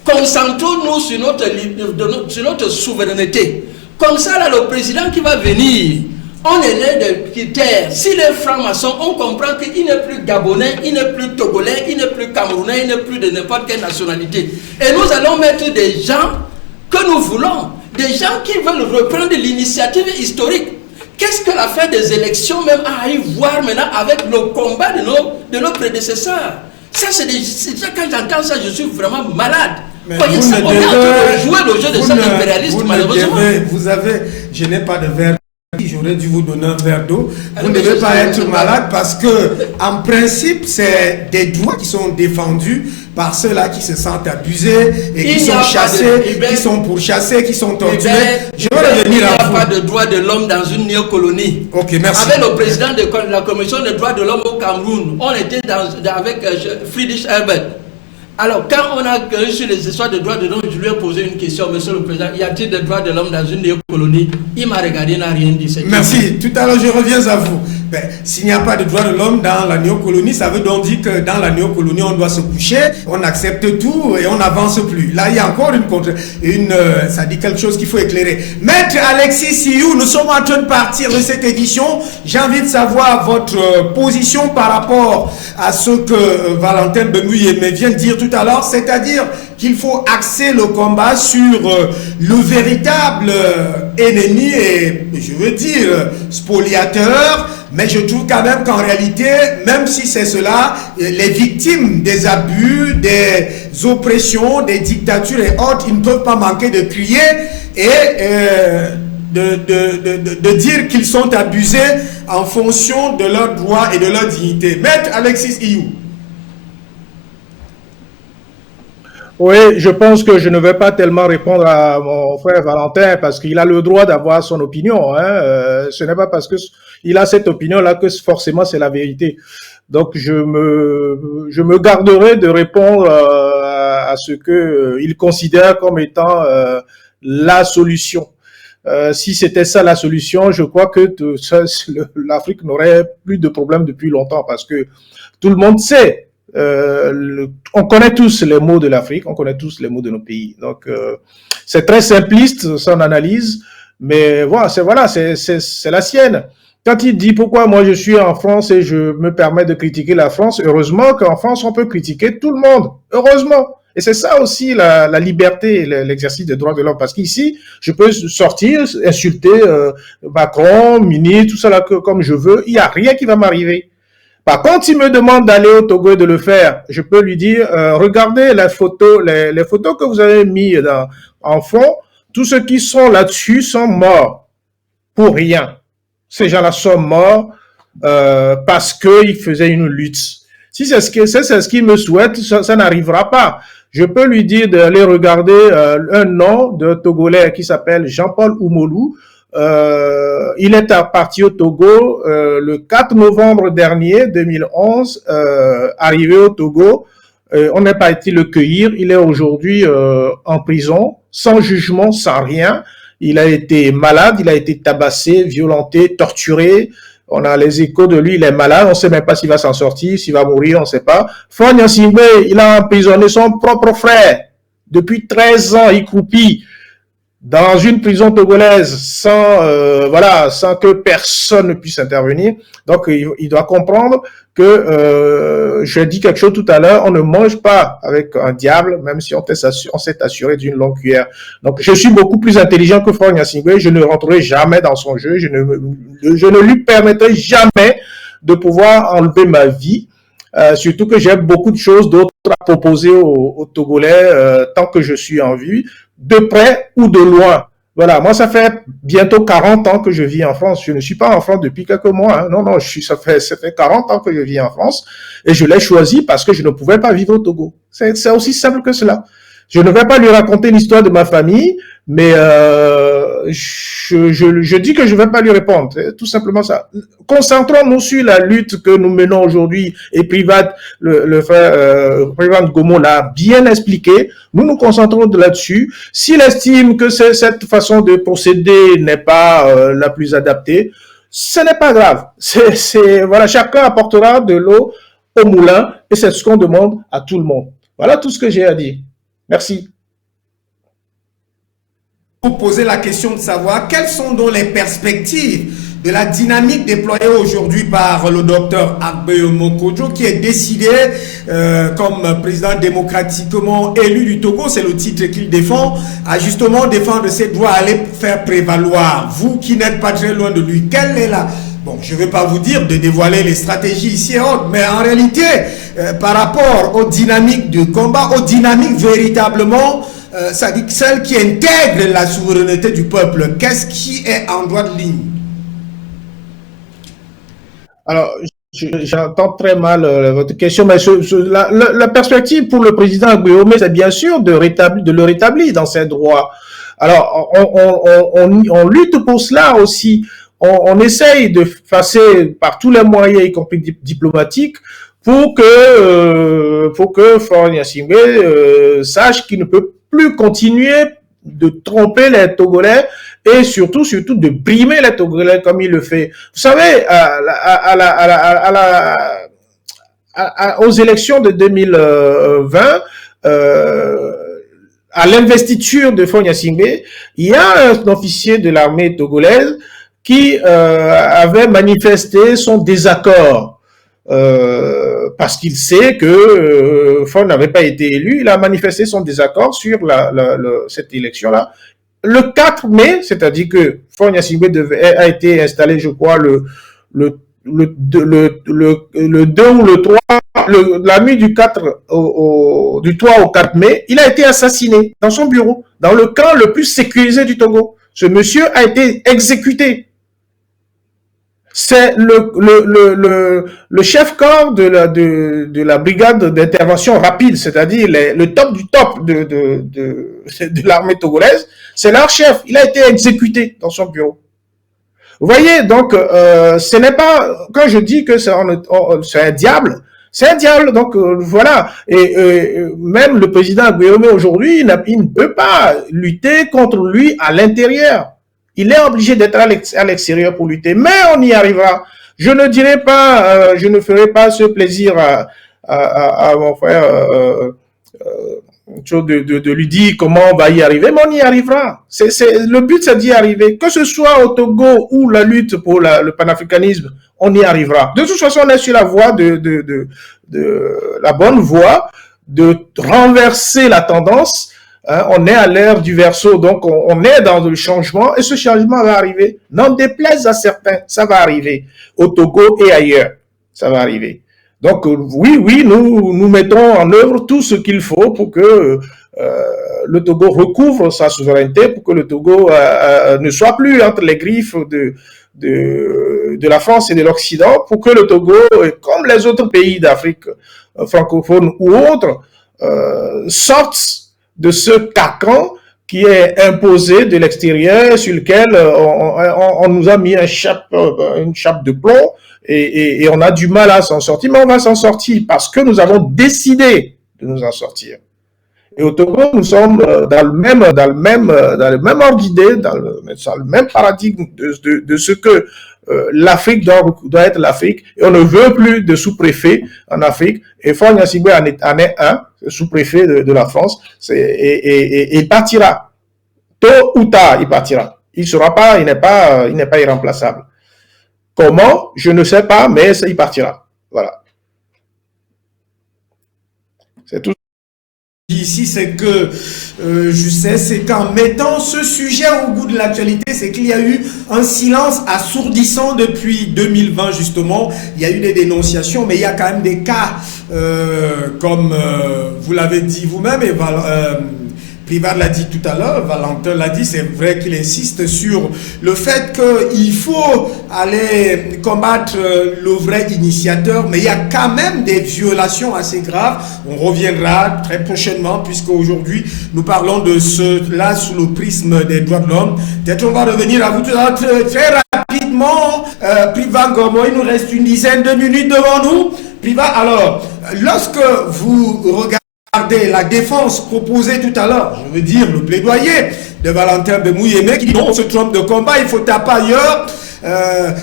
Concentrons-nous sur notre souveraineté. Comme ça, là, le président qui va venir, on émet des critères. S'il est franc-maçon, on comprend qu'il n'est plus gabonais, il n'est plus togolais, il n'est plus camerounais, il n'est plus de n'importe quelle nationalité. Et nous allons mettre des gens que nous voulons, des gens qui veulent reprendre l'initiative historique. Qu'est-ce que l'affaire des élections même a à y voir maintenant avec le combat de nos prédécesseurs? Ça, quand j'entends ça, je suis vraiment malade. Mais voyez ça, on est en train de jouer le jeu de cet impérialiste, malheureusement. Je n'ai pas de verre. J'aurais dû vous donner un verre d'eau. Vous ne devez pas être malade parce que, en principe, c'est des droits qui sont défendus par ceux-là qui se sentent abusés et qui sont chassés, qui sont pourchassés, qui sont torturés. Je vais revenir à vous. Il n'y a pas de droits de l'homme dans une néocolonie. Ok, merci. Avec le président de la Commission des droits de l'homme au Cameroun, on était avec Friedrich Herbert. Alors, quand on a eu sur les histoires de droits de l'homme, je lui ai posé une question, monsieur le président, y a-t-il des droits de l'homme dans une néocolonie? Il m'a regardé, il n'a rien dit. Merci. Tout à l'heure, je reviens à vous. S'il n'y a pas de droits de l'homme dans la néocolonie, ça veut donc dire que dans la néocolonie, on doit se coucher, on accepte tout et on n'avance plus. Là, il y a encore ça dit quelque chose qu'il faut éclairer. Maître Alexis Siou, nous sommes en train de partir de cette édition. J'ai envie de savoir votre position par rapport à ce que Valentin Benoît vient de dire tout à l'heure, c'est-à-dire qu'il faut axer le combat sur le véritable ennemi et, je veux dire, spoliateur. Mais je trouve quand même qu'en réalité, même si c'est cela, les victimes des abus, des oppressions, des dictatures et autres, ils ne peuvent pas manquer de crier et de dire qu'ils sont abusés en fonction de leurs droits et de leur dignité. Maître Alexis Iyou. Oui, je pense que je ne vais pas tellement répondre à mon frère Valentin parce qu'il a le droit d'avoir son opinion. Ce n'est pas parce que il a cette opinion-là que forcément c'est la vérité. Donc je me garderai de répondre à ce que il considère comme étant la solution. Si c'était ça la solution, je crois que l'Afrique n'aurait plus de problème depuis longtemps parce que tout le monde sait. On connaît tous les mots de l'Afrique, on connaît tous les mots de nos pays. Donc, c'est très simpliste son analyse, mais voilà, c'est la sienne. Quand il dit pourquoi moi je suis en France et je me permets de critiquer la France, heureusement qu'en France on peut critiquer tout le monde, heureusement. Et c'est ça aussi la liberté, l'exercice des droits de l'homme, parce qu'ici je peux sortir, insulter Macron, Mini, tout ça là comme je veux, il y a rien qui va m'arriver. Par contre, s'il me demande d'aller au Togo et de le faire, je peux lui dire, regardez les photos que vous avez mis en fond, tous ceux qui sont là-dessus sont morts pour rien. Ces gens-là sont morts parce qu'ils faisaient une lutte. Si c'est ce qu'il me souhaite, ça n'arrivera pas. Je peux lui dire d'aller regarder un nom de Togolais qui s'appelle Jean-Paul Oumolou. Il est parti au Togo le 4 novembre dernier, 2011, arrivé au Togo. On n'est pas été le cueillir. Il est aujourd'hui en prison, sans jugement, sans rien. Il a été malade, il a été tabassé, violenté, torturé. On a les échos de lui, il est malade, on ne sait même pas s'il va s'en sortir, s'il va mourir, on ne sait pas. Faure Gnassingbé, il a emprisonné son propre frère. Depuis 13 ans, il croupit dans une prison togolaise sans que personne ne puisse intervenir. Donc, il doit comprendre que, j'ai dit quelque chose tout à l'heure, on ne mange pas avec un diable, même si on s'est assuré d'une longue cuillère. Donc, je suis beaucoup plus intelligent que Faure Gnassingbé, je ne rentrerai jamais dans son jeu, je ne lui permettrai jamais de pouvoir enlever ma vie. Surtout que j'ai beaucoup de choses d'autres à proposer aux Togolais tant que je suis en vie, de près ou de loin. Voilà, moi ça fait bientôt 40 ans que je vis en France. Je ne suis pas en France depuis quelques mois. Hein. Non, ça fait 40 ans que je vis en France et je l'ai choisi parce que je ne pouvais pas vivre au Togo. C'est aussi simple que cela. Je ne vais pas lui raconter l'histoire de ma famille Mais je dis que je ne vais pas lui répondre. C'est tout simplement ça. Concentrons-nous sur la lutte que nous menons aujourd'hui et Privat, le frère Privat Gomo l'a bien expliqué. Nous nous concentrons là-dessus. S'il estime que cette façon de procéder n'est pas la plus adaptée, ce n'est pas grave. Voilà, chacun apportera de l'eau au moulin et c'est ce qu'on demande à tout le monde. Voilà tout ce que j'ai à dire. Merci. Vous posez la question de savoir quelles sont donc les perspectives de la dynamique déployée aujourd'hui par le docteur Agbeyo Mokojo qui est décidé comme président démocratiquement élu du Togo, c'est le titre qu'il défend, à justement défendre ses droits, à les faire prévaloir. Vous qui n'êtes pas très loin de lui, quelle est la... Bon, je ne vais pas vous dire de dévoiler les stratégies ici et autres, mais en réalité, par rapport aux dynamiques de combat, aux dynamiques véritablement, ça dit celle qui intègre la souveraineté du peuple, qu'est-ce qui est en droit de ligne? Alors, j'entends très mal votre question, mais la perspective pour le président Agbeyo, c'est bien sûr de le rétablir dans ses droits. Alors, on lutte pour cela aussi. On essaye de passer par tous les moyens, y compris diplomatiques, pour que Faure Gnassingbé sache qu'il ne peut plus continuer de tromper les Togolais et surtout de brimer les Togolais comme il le fait. Vous savez, aux élections de 2020, à l'investiture de Faure Gnassingbé, il y a un officier de l'armée togolaise qui avait manifesté son désaccord parce qu'il sait que Faure n'avait pas été élu. Il a manifesté son désaccord sur cette élection-là. Le 4 mai, c'est-à-dire que Faure Gnassingbé a été installé, je crois, le 2 ou le 3, la nuit du 4 du 3 au 4 mai, il a été assassiné dans son bureau, dans le camp le plus sécurisé du Togo. Ce monsieur a été exécuté. C'est le chef-corps de la brigade d'intervention rapide, c'est-à-dire le top du top de l'armée togolaise. C'est leur chef. Il a été exécuté dans son bureau. Vous voyez, donc, ce n'est pas, quand je dis que c'est un diable, c'est un diable, donc voilà. Et même le président Agbeyo aujourd'hui, il ne peut pas lutter contre lui à l'intérieur. Il est obligé d'être à l'extérieur pour lutter, mais on y arrivera. Je ne dirai pas, je ne ferai pas ce plaisir à mon frère de lui dire comment on va y arriver, mais on y arrivera. Le but, c'est d'y arriver. Que ce soit au Togo ou la lutte pour le panafricanisme, on y arrivera. De toute façon, on est sur la voie la bonne voie de renverser la tendance. On est à l'ère du verseau, donc on est dans le changement et ce changement va arriver. N'en déplaise à certains, ça va arriver au Togo et ailleurs, ça va arriver. Donc oui, nous mettons en œuvre tout ce qu'il faut pour que le Togo recouvre sa souveraineté, pour que le Togo ne soit plus entre les griffes de la France et de l'Occident, pour que le Togo, comme les autres pays d'Afrique francophone ou autres, sortent de ce carcan qui est imposé de l'extérieur, sur lequel on nous a mis une chape de plomb et on a du mal à s'en sortir, mais on va s'en sortir parce que nous avons décidé de nous en sortir. Et au Togo, nous sommes dans le même ordre d'idée, dans le même paradigme de ce que l'Afrique doit être l'Afrique, et on ne veut plus de sous-préfet en Afrique, et Faure Gnassingbé en est un, sous-préfet de la France, et il partira. Tôt ou tard, il partira. Il n'est pas irremplaçable. Comment? Je ne sais pas, mais il partira. Voilà. C'est tout. Ici, c'est que je sais, c'est qu'en mettant ce sujet au bout de l'actualité, c'est qu'il y a eu un silence assourdissant depuis 2020 justement. Il y a eu des dénonciations, mais il y a quand même des cas comme vous l'avez dit vous-même, Privat l'a dit tout à l'heure, Valentin l'a dit, c'est vrai qu'il insiste sur le fait qu'il faut aller combattre le vrai initiateur, mais il y a quand même des violations assez graves. On reviendra très prochainement, puisque aujourd'hui nous parlons de cela sous le prisme des droits de l'homme. Peut-être on va revenir à vous tout à l'heure très rapidement. Privat Ngombo, il nous reste une dizaine de minutes devant nous. Privat, alors, lorsque vous regardez la défense proposée tout à l'heure, je veux dire le plaidoyer de Valentin Bemouyeme qui dit non, on se trompe de combat, il faut taper ailleurs.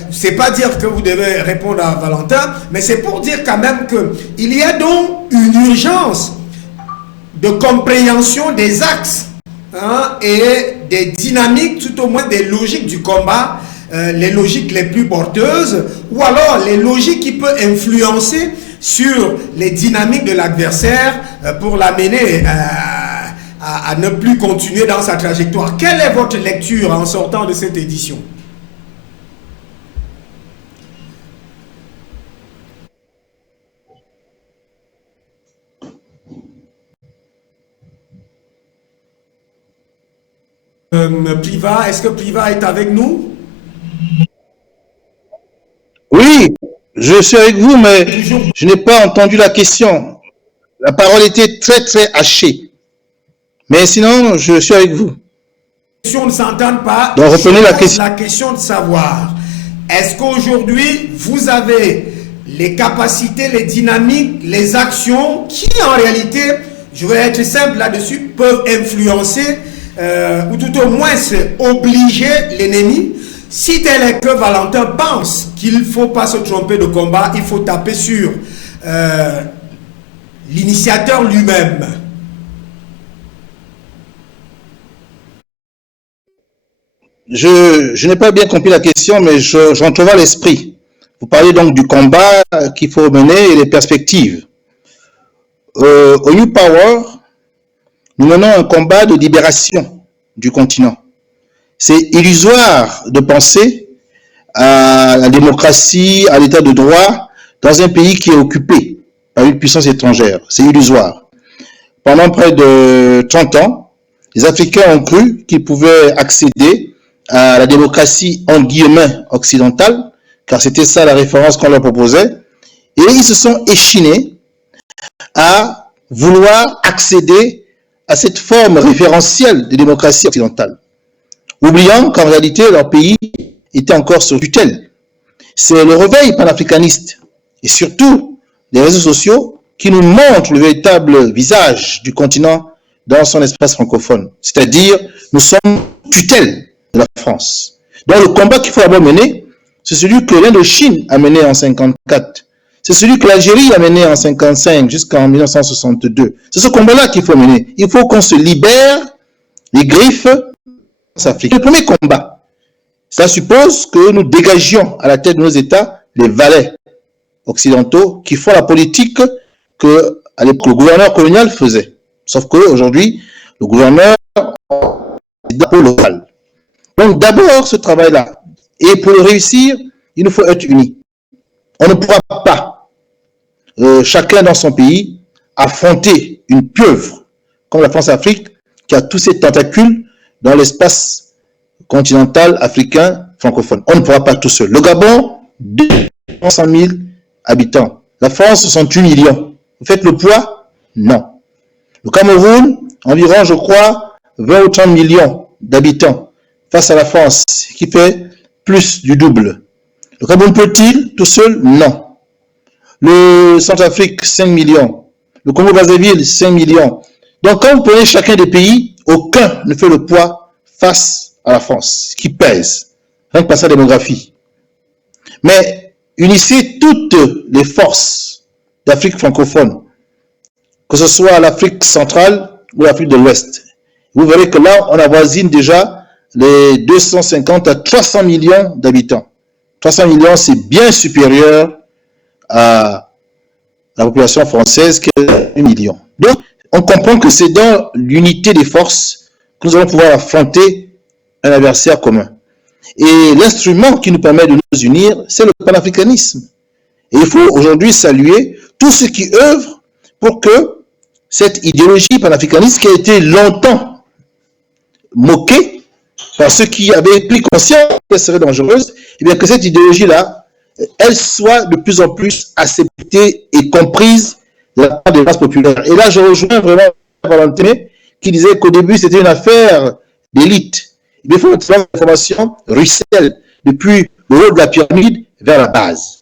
C'est pas dire que vous devez répondre à Valentin, mais c'est pour dire quand même qu'il y a donc une urgence de compréhension des axes et des dynamiques, tout au moins des logiques du combat, les logiques les plus porteuses, ou alors les logiques qui peuvent influencer sur les dynamiques de l'adversaire pour l'amener à ne plus continuer dans sa trajectoire. Quelle est votre lecture en sortant de cette édition? Privat, est-ce que Privat est avec nous? Oui, je suis avec vous, mais je n'ai pas entendu la question. La parole était très, très hachée. Mais sinon, je suis avec vous. La question ne s'entend pas. Donc, reprenez la question. La question de savoir, est-ce qu'aujourd'hui, vous avez les capacités, les dynamiques, les actions qui, en réalité, je vais être simple là-dessus, peuvent influencer ou tout au moins obliger l'ennemi? Si tel est que Valentin pense qu'il ne faut pas se tromper de combat, il faut taper sur l'initiateur lui-même. Je n'ai pas bien compris la question, mais j'entrevois l'esprit. Vous parlez donc du combat qu'il faut mener et les perspectives. Au New Power, nous menons un combat de libération du continent. C'est illusoire de penser à la démocratie, à l'état de droit dans un pays qui est occupé par une puissance étrangère. C'est illusoire. Pendant près de 30 ans, les Africains ont cru qu'ils pouvaient accéder à la démocratie en guillemets occidentale, car c'était ça la référence qu'on leur proposait, et ils se sont échinés à vouloir accéder à cette forme référentielle de démocratie occidentale, oubliant qu'en réalité leur pays était encore sous tutelle. C'est le réveil panafricaniste et surtout les réseaux sociaux qui nous montrent le véritable visage du continent dans son espace francophone. C'est-à-dire, nous sommes tutelle de la France. Donc le combat qu'il faut d'abord mener, c'est celui que l'Indochine a mené en 1954. C'est celui que l'Algérie a mené en 1955 jusqu'en 1962. C'est ce combat-là qu'il faut mener. Il faut qu'on se libère les griffes africaines. Le premier combat, ça suppose que nous dégagions à la tête de nos États les valets occidentaux qui font la politique que à l'époque le gouverneur colonial faisait. Sauf qu'aujourd'hui, le gouverneur est d'impôt local. Donc d'abord ce travail-là. Et pour le réussir, il nous faut être unis. On ne pourra pas, chacun dans son pays, affronter une pieuvre comme la France-Afrique qui a tous ses tentacules dans l'espace continental africain francophone. On ne pourra pas tout seul. Le Gabon, 200 000 habitants. La France, 68 millions. Vous faites le poids? Non. Le Cameroun, environ, je crois, 20 ou 30 millions d'habitants face à la France, qui fait plus du double. Le Cameroun peut-il tout seul? Non. Le Centrafrique, 5 millions. Le Congo-Brazzaville, 5 millions. Donc, quand vous prenez chacun des pays, aucun ne fait le poids face à la France, qui pèse, rien que par sa démographie. Mais unissez toutes les forces d'Afrique francophone, que ce soit l'Afrique centrale ou l'Afrique de l'Ouest. Vous verrez que là, on avoisine déjà les 250 à 300 millions d'habitants. 300 millions, c'est bien supérieur à la population française qui est 1 million. Donc, on comprend que c'est dans l'unité des forces que nous allons pouvoir affronter un adversaire commun. Et l'instrument qui nous permet de nous unir, c'est le panafricanisme. Et il faut aujourd'hui saluer tous ceux qui œuvrent pour que cette idéologie panafricaniste qui a été longtemps moquée par ceux qui avaient pris conscience qu'elle serait dangereuse, et bien que cette idéologie-là, elle soit de plus en plus acceptée et comprise de la part des masses populaires. Et là, je rejoins vraiment Valentin qui disait qu'au début, c'était une affaire d'élite. Il faut que l'information ruisselle depuis le haut de la pyramide vers la base.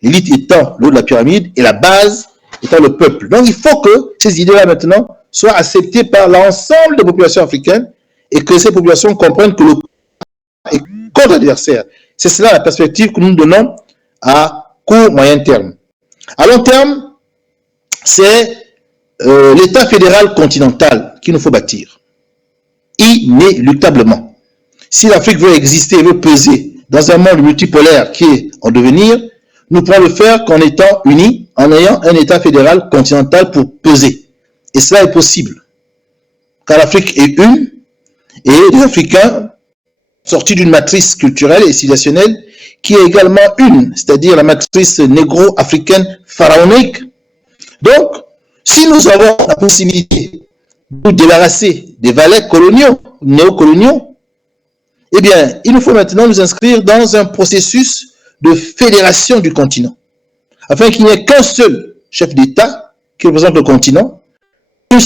L'élite étant le haut de la pyramide et la base étant le peuple. Donc, il faut que ces idées-là maintenant soient acceptées par l'ensemble des populations africaines et que ces populations comprennent que le est contre l'adversaire. C'est cela la perspective que nous donnons à court, moyen terme. À long terme, c'est l'État fédéral continental qu'il nous faut bâtir, inéluctablement. Si l'Afrique veut exister, veut peser dans un monde multipolaire qui est en devenir, nous pourrons le faire qu'en étant unis, en ayant un État fédéral continental pour peser. Et cela est possible. Car l'Afrique est une, et les Africains, sortis d'une matrice culturelle et civilisationnelle, qui est également une, c'est-à-dire la matrice négro-africaine pharaonique. Donc, si nous avons la possibilité de nous débarrasser des valets coloniaux, néocoloniaux, eh bien, il nous faut maintenant nous inscrire dans un processus de fédération du continent, afin qu'il n'y ait qu'un seul chef d'État qui représente le continent, une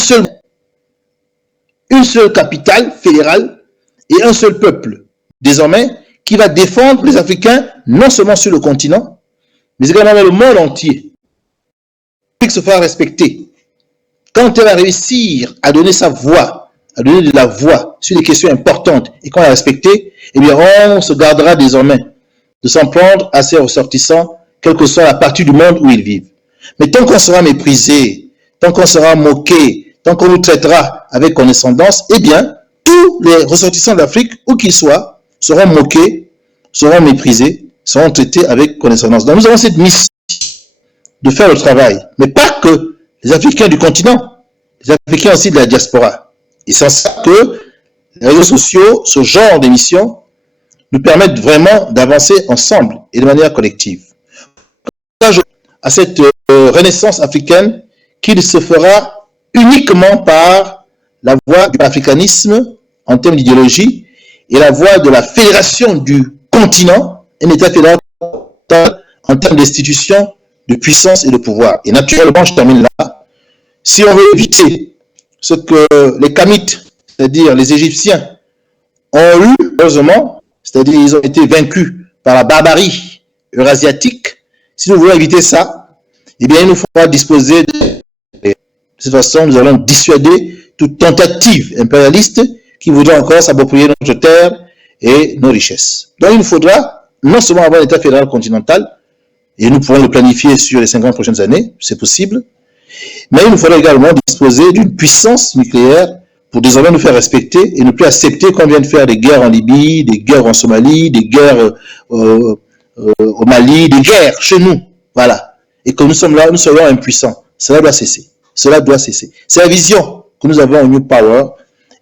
seule capitale fédérale et un seul peuple, désormais, qui va défendre les Africains, non seulement sur le continent, mais également dans le monde entier. L'Afrique se fera respecter. Quand elle va réussir à donner sa voix, à donner de la voix sur des questions importantes, et qu'on va respecter, eh bien, on se gardera désormais de s'en prendre à ses ressortissants, quelle que soit la partie du monde où ils vivent. Mais tant qu'on sera méprisé, tant qu'on sera moqué, tant qu'on nous traitera avec condescendance, eh bien, tous les ressortissants d'Afrique, où qu'ils soient, seront moqués, seront méprisés, seront traités avec condescendance. Donc nous avons cette mission de faire le travail, mais pas que les Africains du continent, les Africains aussi de la diaspora. Et c'est ça que les réseaux sociaux, ce genre d'émissions, nous permettent vraiment d'avancer ensemble et de manière collective. À cette renaissance africaine qu'il se fera uniquement par la voie de l'africanisme en termes d'idéologie et la voie de la fédération du continent, un État fédéral en termes d'institutions, de puissance et de pouvoir. Et naturellement, je termine là, si on veut éviter ce que les Kamites, c'est-à-dire les Égyptiens, ont eu, heureusement, c'est-à-dire ils ont été vaincus par la barbarie eurasiatique, si nous voulons éviter ça, eh bien, il nous faudra disposer de cette façon, nous allons dissuader toute tentative impérialiste qui voudrait encore s'approprier notre terre et nos richesses. Donc, il nous faudra non seulement avoir un État fédéral continental, et nous pourrons le planifier sur les 50 prochaines années, c'est possible, mais il nous faudra également disposer d'une puissance nucléaire pour désormais nous faire respecter et ne plus accepter qu'on vienne faire des guerres en Libye, des guerres en Somalie, des guerres au Mali, des guerres chez nous, voilà. Et que nous sommes là, nous serons impuissants. Cela doit cesser. Cela doit cesser. C'est la vision que nous avons au New Power.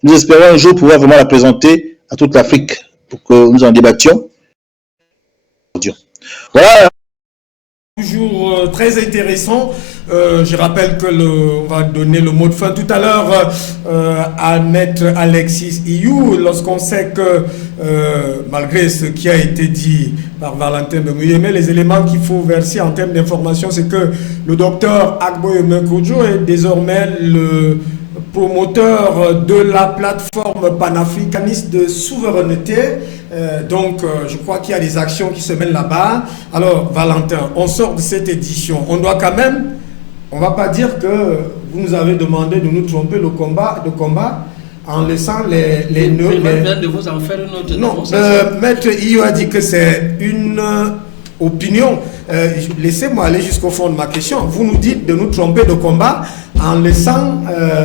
Nous espérons un jour pouvoir vraiment la présenter à toute l'Afrique pour que nous en débattions. Voilà. Toujours très intéressant. Je rappelle que on va donner le mot de fin tout à l'heure à Maître Alexis Iyou, lorsqu'on sait que malgré ce qui a été dit par Valentin Bemuyeme, les éléments qu'il faut verser en termes d'information, c'est que le docteur Agboyeme Kodjo est désormais le promoteur de la plateforme panafricaniste de souveraineté. Donc, je crois qu'il y a des actions qui se mènent là-bas. Alors, Valentin, on sort de cette édition. On doit quand même, on ne va pas dire que vous nous avez demandé de nous tromper de combat en laissant les nœuds. De vous en faire une autre. Non, Maître Iyou a dit que c'est une opinion. Laissez-moi aller jusqu'au fond de ma question. Vous nous dites de nous tromper de combat en laissant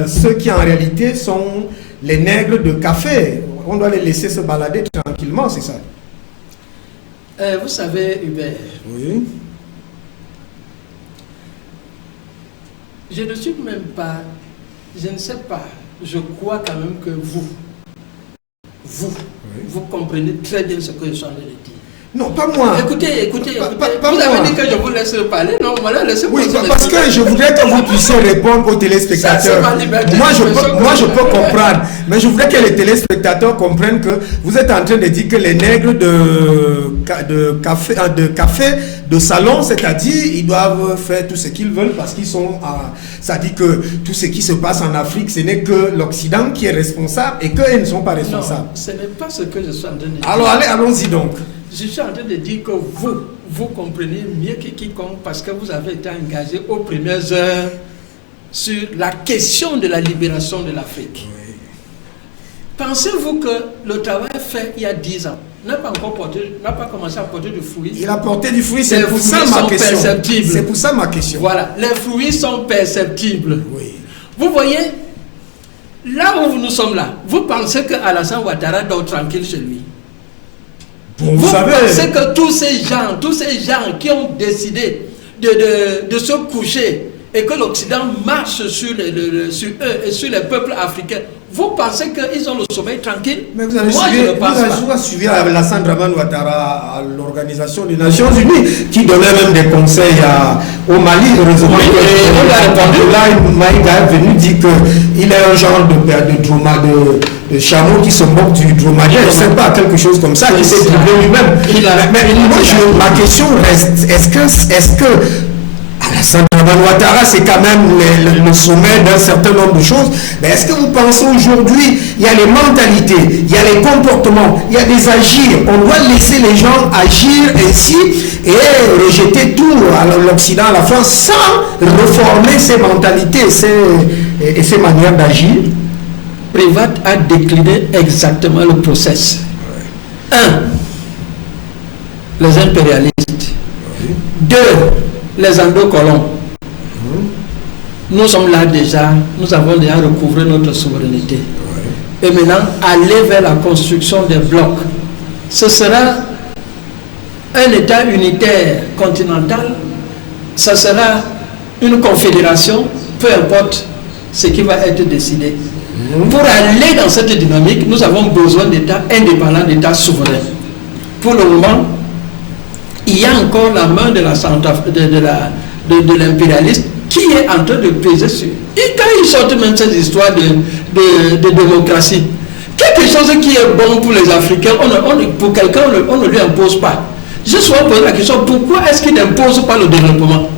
ceux qui en réalité sont les nègres de café. On doit les laisser se balader tranquillement, c'est ça? Vous savez, Hubert, oui. Je ne suis même pas, je ne sais pas, je crois quand même que vous comprenez très bien ce que je suis en train de dire. Non, pas moi. Écoutez. Pas Vous avez moi. dit que je vous laisse parler. Non, voilà, laissez-moi. Oui, parce que je voudrais que vous puissiez répondre aux téléspectateurs. Ça, c'est ma liberté. Moi, je peux comprendre. Mais je voudrais que les téléspectateurs comprennent que vous êtes en train de dire que les nègres de café, de salon, c'est-à-dire, ils doivent faire tout ce qu'ils veulent parce qu'ils sont... ça dit que tout ce qui se passe en Afrique, ce n'est que l'Occident qui est responsable et qu'eux ne sont pas responsables. Non, ce n'est pas ce que je suis en train de dire. Alors, allons-y donc. Je suis en train de dire que vous comprenez mieux que quiconque parce que vous avez été engagé aux premières heures sur la question de la libération de l'Afrique. Oui. Pensez-vous que le travail fait il y a 10 ans n'a pas commencé à porter du fruit? Il a porté du fruit, c'est pour ça ma question. C'est pour ça ma question. Voilà, les fruits sont perceptibles. Oui. Vous voyez, là où nous sommes là, vous pensez que Alassane Ouattara dort tranquille chez lui? Bon, vous pensez que tous ces gens qui ont décidé de se coucher et que l'Occident marche sur eux et sur les peuples africains, vous pensez qu'ils ont le sommeil tranquille? Mais vous avez suivi Alassane Draman Ouattara à l'Organisation des Nations Unies qui donnait même des conseils au Mali. Heureusement, Maïga est venu dire qu'il est un genre de chameau qui se moque du dromadaire. Je ne sais pas, quelque chose comme ça, qui s'est trouvé lui-même. Mais moi, ma question reste, est-ce que Alassane Draman Ouattara, c'est quand même le sommet d'un certain nombre de choses. Mais est-ce que vous pensez aujourd'hui, il y a les mentalités, il y a les comportements, il y a des agirs. On doit laisser les gens agir ainsi et rejeter tout à l'Occident, à la France, sans reformer ces mentalités et ces manières d'agir? Prévat a décliné exactement le process. 1. Les impérialistes. 2. Les endocolons. Nous sommes là déjà, nous avons déjà recouvré notre souveraineté. Et maintenant, aller vers la construction des blocs. Ce sera un État unitaire continental, ce sera une confédération, peu importe ce qui va être décidé. Pour aller dans cette dynamique, nous avons besoin d'États indépendants, d'États souverains. Pour le moment, il y a encore la main de l'impérialiste qui est en train de peser sur. Et quand ils sortent même cette histoire de démocratie, quelque chose qui est bon pour les Africains, pour quelqu'un, on ne lui impose pas. Je suis posé la question, pourquoi est-ce qu'ils n'imposent pas le développement?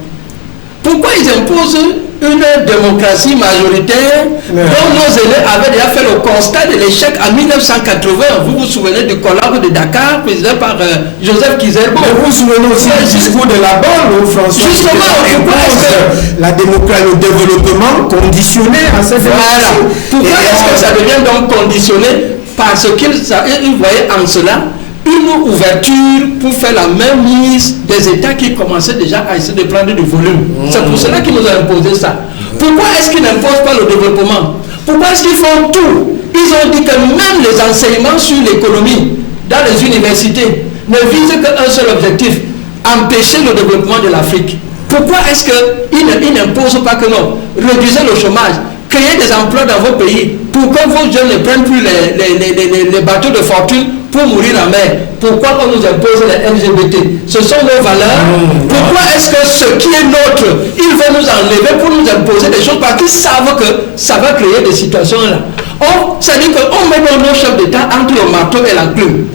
Pourquoi ils imposent une démocratie majoritaire dont nos aînés avaient déjà fait le constat de l'échec en 1980. Vous vous souvenez du colloque de Dakar, présidé par Joseph Kizerbo. Mais vous vous souvenez aussi du discours de la Bonne, François? Justement, pourquoi est-ce que la démocratie, le développement conditionné à cette voilà. Pourquoi est-ce que ça devient donc conditionné? Parce qu'ils voyaient en cela une ouverture pour faire la même mise des États qui commençaient déjà à essayer de prendre du volume. C'est pour cela qu'ils nous ont imposé ça. Pourquoi est-ce qu'ils n'imposent pas le développement? Pourquoi est-ce qu'ils font tout? Ils ont dit que même les enseignements sur l'économie dans les universités ne visent qu'un seul objectif, empêcher le développement de l'Afrique. Pourquoi est-ce qu'ils n'imposent pas que non? Réduisez le chômage, créez des emplois dans vos pays pour que vos jeunes ne prennent plus les bateaux de fortune pour mourir en mer. Pourquoi on nous impose les LGBT? Ce sont nos valeurs. Pourquoi est-ce que ce qui est nôtre, ils veulent nous enlever pour nous imposer des choses parce qu'ils savent que ça va créer des situations là. Or, ça dit qu'on met nos chefs d'État entre le marteau et la plume.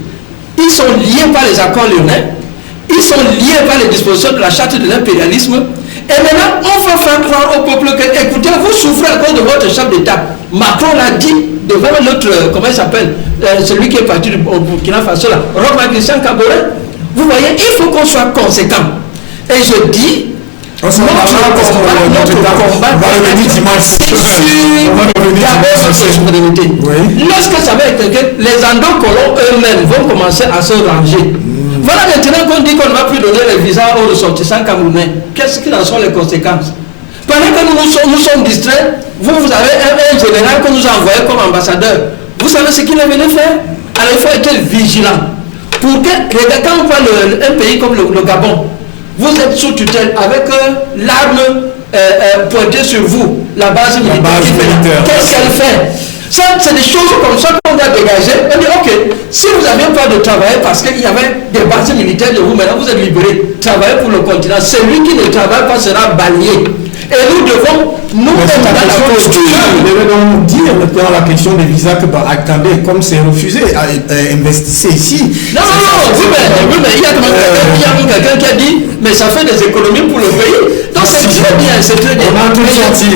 Ils sont liés par les accords lyonnais, ils sont liés par les dispositions de la charte de l'impérialisme. Et maintenant, on va faire croire au peuple que, écoutez, vous souffrez à cause de votre chef d'État. Macron l'a dit devant notre, comment il s'appelle, celui qui est parti du Burkina Faso, là, Roch Christian Kaboré. Vous voyez, il faut qu'on soit conséquent. Et je dis, notre combat va revenir dimanche souveraineté. Lorsque ça va être les endocolons eux-mêmes vont commencer à se ranger. Voilà maintenant qu'on dit qu'on ne va plus donner les visas aux ressortissants camerounais. Qu'est-ce que en sont les conséquences? Pendant que nous sommes distraits, vous avez un général que nous a envoyé comme ambassadeur. Vous savez ce qu'il est venu faire? Alors il faut être vigilant. Pour que, quand on parle d'un pays comme le Gabon, vous êtes sous tutelle avec l'arme pointée sur vous, la base militaire. Qu'est-ce qu'elle fait? Ça, c'est des choses comme ça qu'on doit dégager. On dit, ok, si vous n'aviez pas de travailler parce qu'il y avait des bases militaires de vous. Maintenant, vous êtes libérés. Travaillez pour le continent. Celui qui ne travaille pas sera balayé. Et nous devons nous mettre dans la posture. Vous devez donc dire dans la question des visas que, attendez, comme c'est refusé, investissez ici. Non, oui, mais il y a quelqu'un qui a dit, mais ça fait des économies pour le pays. Donc c'est très bien, c'est très bien. On a tout senti.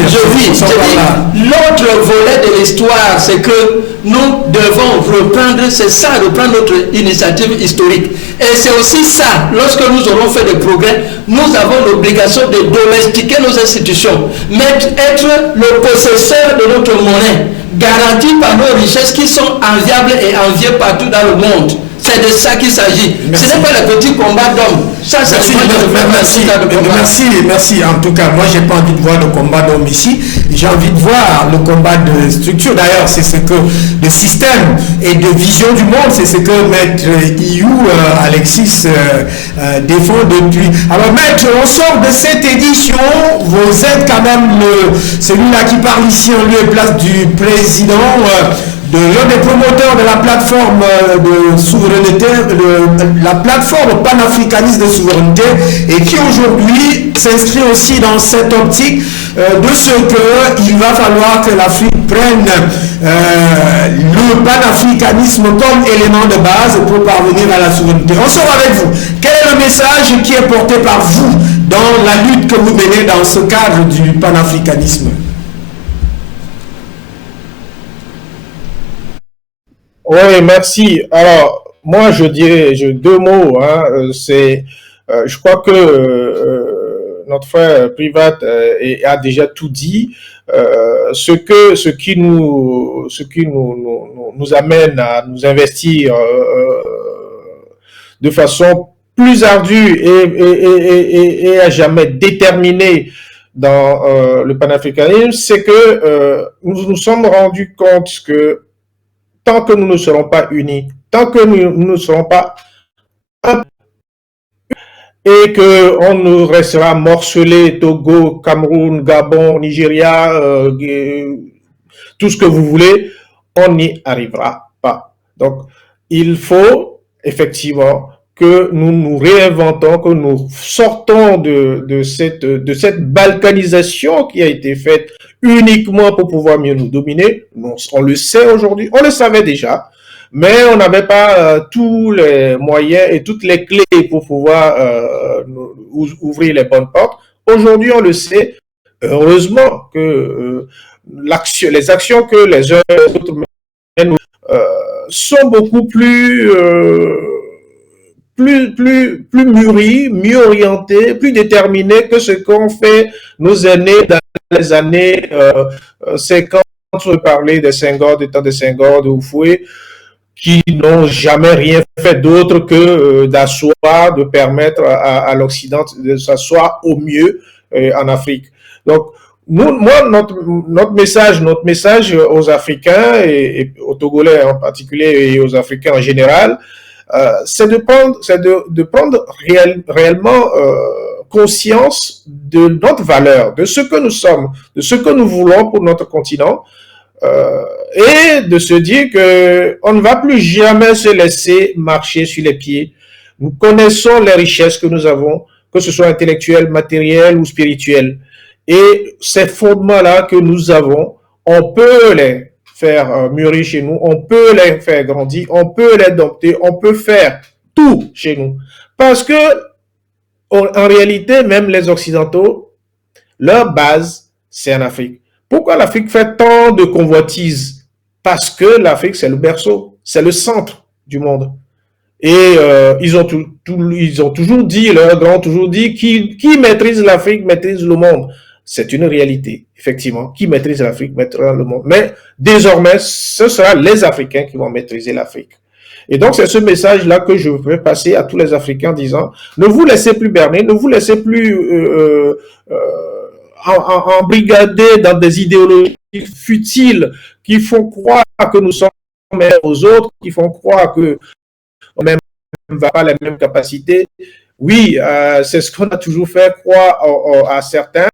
L'autre volet de l'histoire, c'est que nous devons reprendre, c'est ça, reprendre notre initiative historique. Et c'est aussi ça, lorsque nous aurons fait des progrès, nous avons l'obligation de domestiquer nos institutions, être le possesseur de notre monnaie, garantie par nos richesses qui sont enviables et enviées partout dans le monde. C'est de ça qu'il s'agit. Ce n'est pas le petit combat d'hommes. Ça, c'est merci. En tout cas, moi, j'ai pas envie de voir le combat d'hommes ici. J'ai envie de voir le combat de structure. D'ailleurs, c'est ce que le système et de vision du monde, c'est ce que Maître Iyou, Alexis, défend depuis. Alors, Maître, on sort de cette édition. Vous êtes quand même celui-là qui parle ici en lieu et place du président. De l'un des promoteurs de la plateforme de souveraineté, la plateforme panafricaniste de souveraineté, et qui aujourd'hui s'inscrit aussi dans cette optique de ce qu'il va falloir que l'Afrique prenne le panafricanisme comme élément de base pour parvenir à la souveraineté. On sort avec vous. Quel est le message qui est porté par vous dans la lutte que vous menez dans ce cadre du panafricanisme? Oui, merci. Alors, moi, je dirais deux mots. Je crois que notre frère Privat a déjà tout dit. Ce qui nous amène à nous investir de façon plus ardue et à jamais déterminée dans le panafricanisme, c'est que nous nous sommes rendus compte que tant que nous ne serons pas unis, tant que nous ne serons pas un, et qu'on nous restera morcelés, Togo, Cameroun, Gabon, Nigeria, tout ce que vous voulez, on n'y arrivera pas. Donc, il faut effectivement que nous nous réinventons, que nous sortons de cette balkanisation qui a été faite uniquement pour pouvoir mieux nous dominer. On le sait aujourd'hui, on le savait déjà, mais on n'avait pas tous les moyens et toutes les clés pour pouvoir ouvrir les bonnes portes. Aujourd'hui, on le sait, heureusement que les actions que les uns et les autres mènent sont beaucoup plus mûries, mieux orientées, plus déterminées que ce qu'ont fait nos aînés dans les années 50, on parlait des Senghor, des temps de Senghor, de Houphouët, qui n'ont jamais rien fait d'autre que d'asseoir, de permettre à l'Occident de s'asseoir au mieux en Afrique. Donc, notre message aux Africains et aux Togolais en particulier et aux Africains en général, c'est de prendre réellement conscience de notre valeur, de ce que nous sommes, de ce que nous voulons pour notre continent, et de se dire que on ne va plus jamais se laisser marcher sur les pieds. Nous connaissons les richesses que nous avons, que ce soit intellectuelles, matérielles ou spirituelles. Et ces fondements-là que nous avons, on peut les faire mûrir chez nous, on peut les faire grandir, on peut les dompter, on peut faire tout chez nous. Parce que, en réalité, même les Occidentaux, leur base, c'est en Afrique. Pourquoi l'Afrique fait tant de convoitises? Parce que l'Afrique, c'est le berceau, c'est le centre du monde. Et ils ont toujours dit, leurs grands ont toujours dit, qui maîtrise l'Afrique maîtrise le monde. C'est une réalité, effectivement. Qui maîtrise l'Afrique maîtrisera le monde. Mais désormais, ce sera les Africains qui vont maîtriser l'Afrique. Et donc, c'est ce message-là que je veux passer à tous les Africains en disant, ne vous laissez plus berner, ne vous laissez plus embrigader dans des idéologies futiles qui font croire que nous sommes meilleurs aux autres, qui font croire que on n'a pas la même capacité. Oui, c'est ce qu'on a toujours fait croire à certains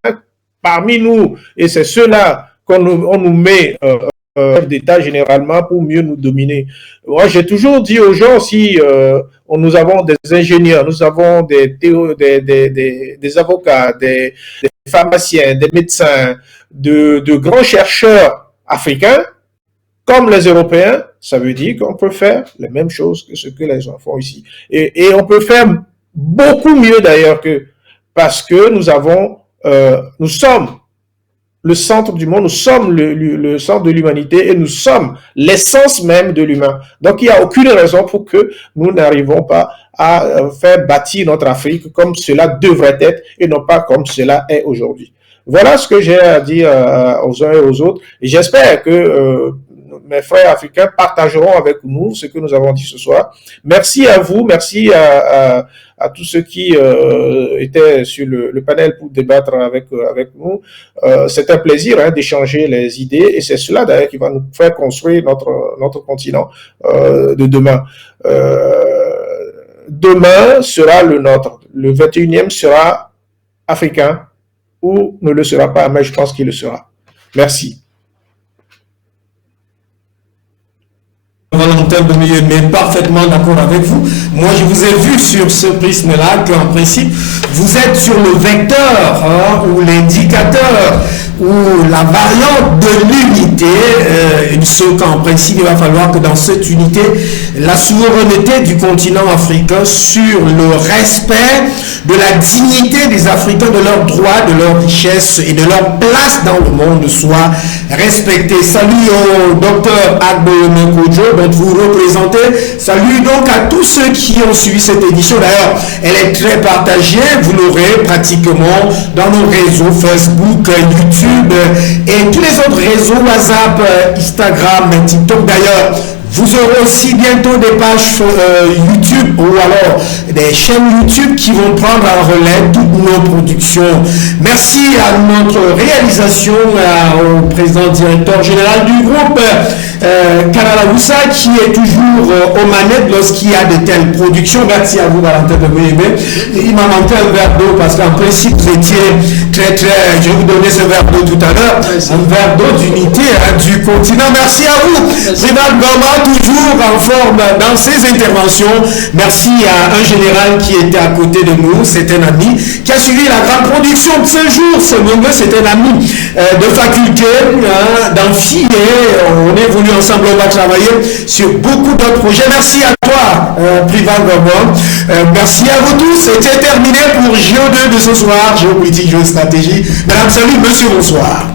parmi nous, et c'est ceux-là on nous met d'État généralement pour mieux nous dominer. Moi, j'ai toujours dit aux gens, si nous avons des ingénieurs, nous avons des avocats, des pharmaciens, des médecins, de grands chercheurs africains, comme les Européens, ça veut dire qu'on peut faire les mêmes choses que ce que les gens font ici. Et on peut faire beaucoup mieux d'ailleurs parce que nous sommes le centre du monde, nous sommes le centre de l'humanité et nous sommes l'essence même de l'humain. Donc, il n'y a aucune raison pour que nous n'arrivons pas à faire bâtir notre Afrique comme cela devrait être et non pas comme cela est aujourd'hui. Voilà ce que j'ai à dire aux uns et aux autres. Et j'espère que mes frères africains partageront avec nous ce que nous avons dit ce soir. Merci à vous, merci à tous ceux qui étaient sur le panel pour débattre avec nous. C'est un plaisir d'échanger les idées et c'est cela d'ailleurs qui va nous faire construire notre continent de demain. Demain sera le nôtre. Le 21e sera africain ou ne le sera pas, mais je pense qu'il le sera. Merci. Valentin Bemeye, mais parfaitement d'accord avec vous. Moi, je vous ai vu sur ce prisme-là qu'en principe, vous êtes sur le vecteur ou l'indicateur ou la variante de l'unité, ce qu'en principe, il va falloir que dans cette unité, la souveraineté du continent africain sur le respect de la dignité des Africains, de leurs droits, de leurs richesses et de leur place dans le monde soit respectée. Salut au docteur Agbo Menkojo, dont vous représentez. Salut donc à tous ceux qui ont suivi cette édition. D'ailleurs, elle est très partagée. Vous l'aurez pratiquement dans nos réseaux Facebook, YouTube et tous les autres réseaux, WhatsApp, Instagram, TikTok. D'ailleurs, vous aurez aussi bientôt des pages YouTube ou alors des chaînes YouTube qui vont prendre en relais toutes nos productions. Merci à notre réalisation, au président directeur général du groupe, Canal Hausa, qui est toujours aux manettes lorsqu'il y a de telles productions. Merci à vous, Valentin de Bemeye. Il m'a manqué un verre d'eau parce qu'en principe, vous étiez très, je vais vous donner ce verre d'eau tout à l'heure, un verre d'eau d'unité du continent. Merci à vous, Président Goma, toujours en forme dans ses interventions. Merci à un général qui était à côté de nous, c'est un ami qui a suivi la grande production de ce jour. Ce moment, c'est un ami de faculté, d'amphi, on est venu ensemble, on va travailler sur beaucoup d'autres projets. Merci à toi, Privat Goma. Merci à vous tous. C'était terminé pour Géo2 de ce soir, géopolitique, géostratégie. Madame, salut, monsieur, bonsoir.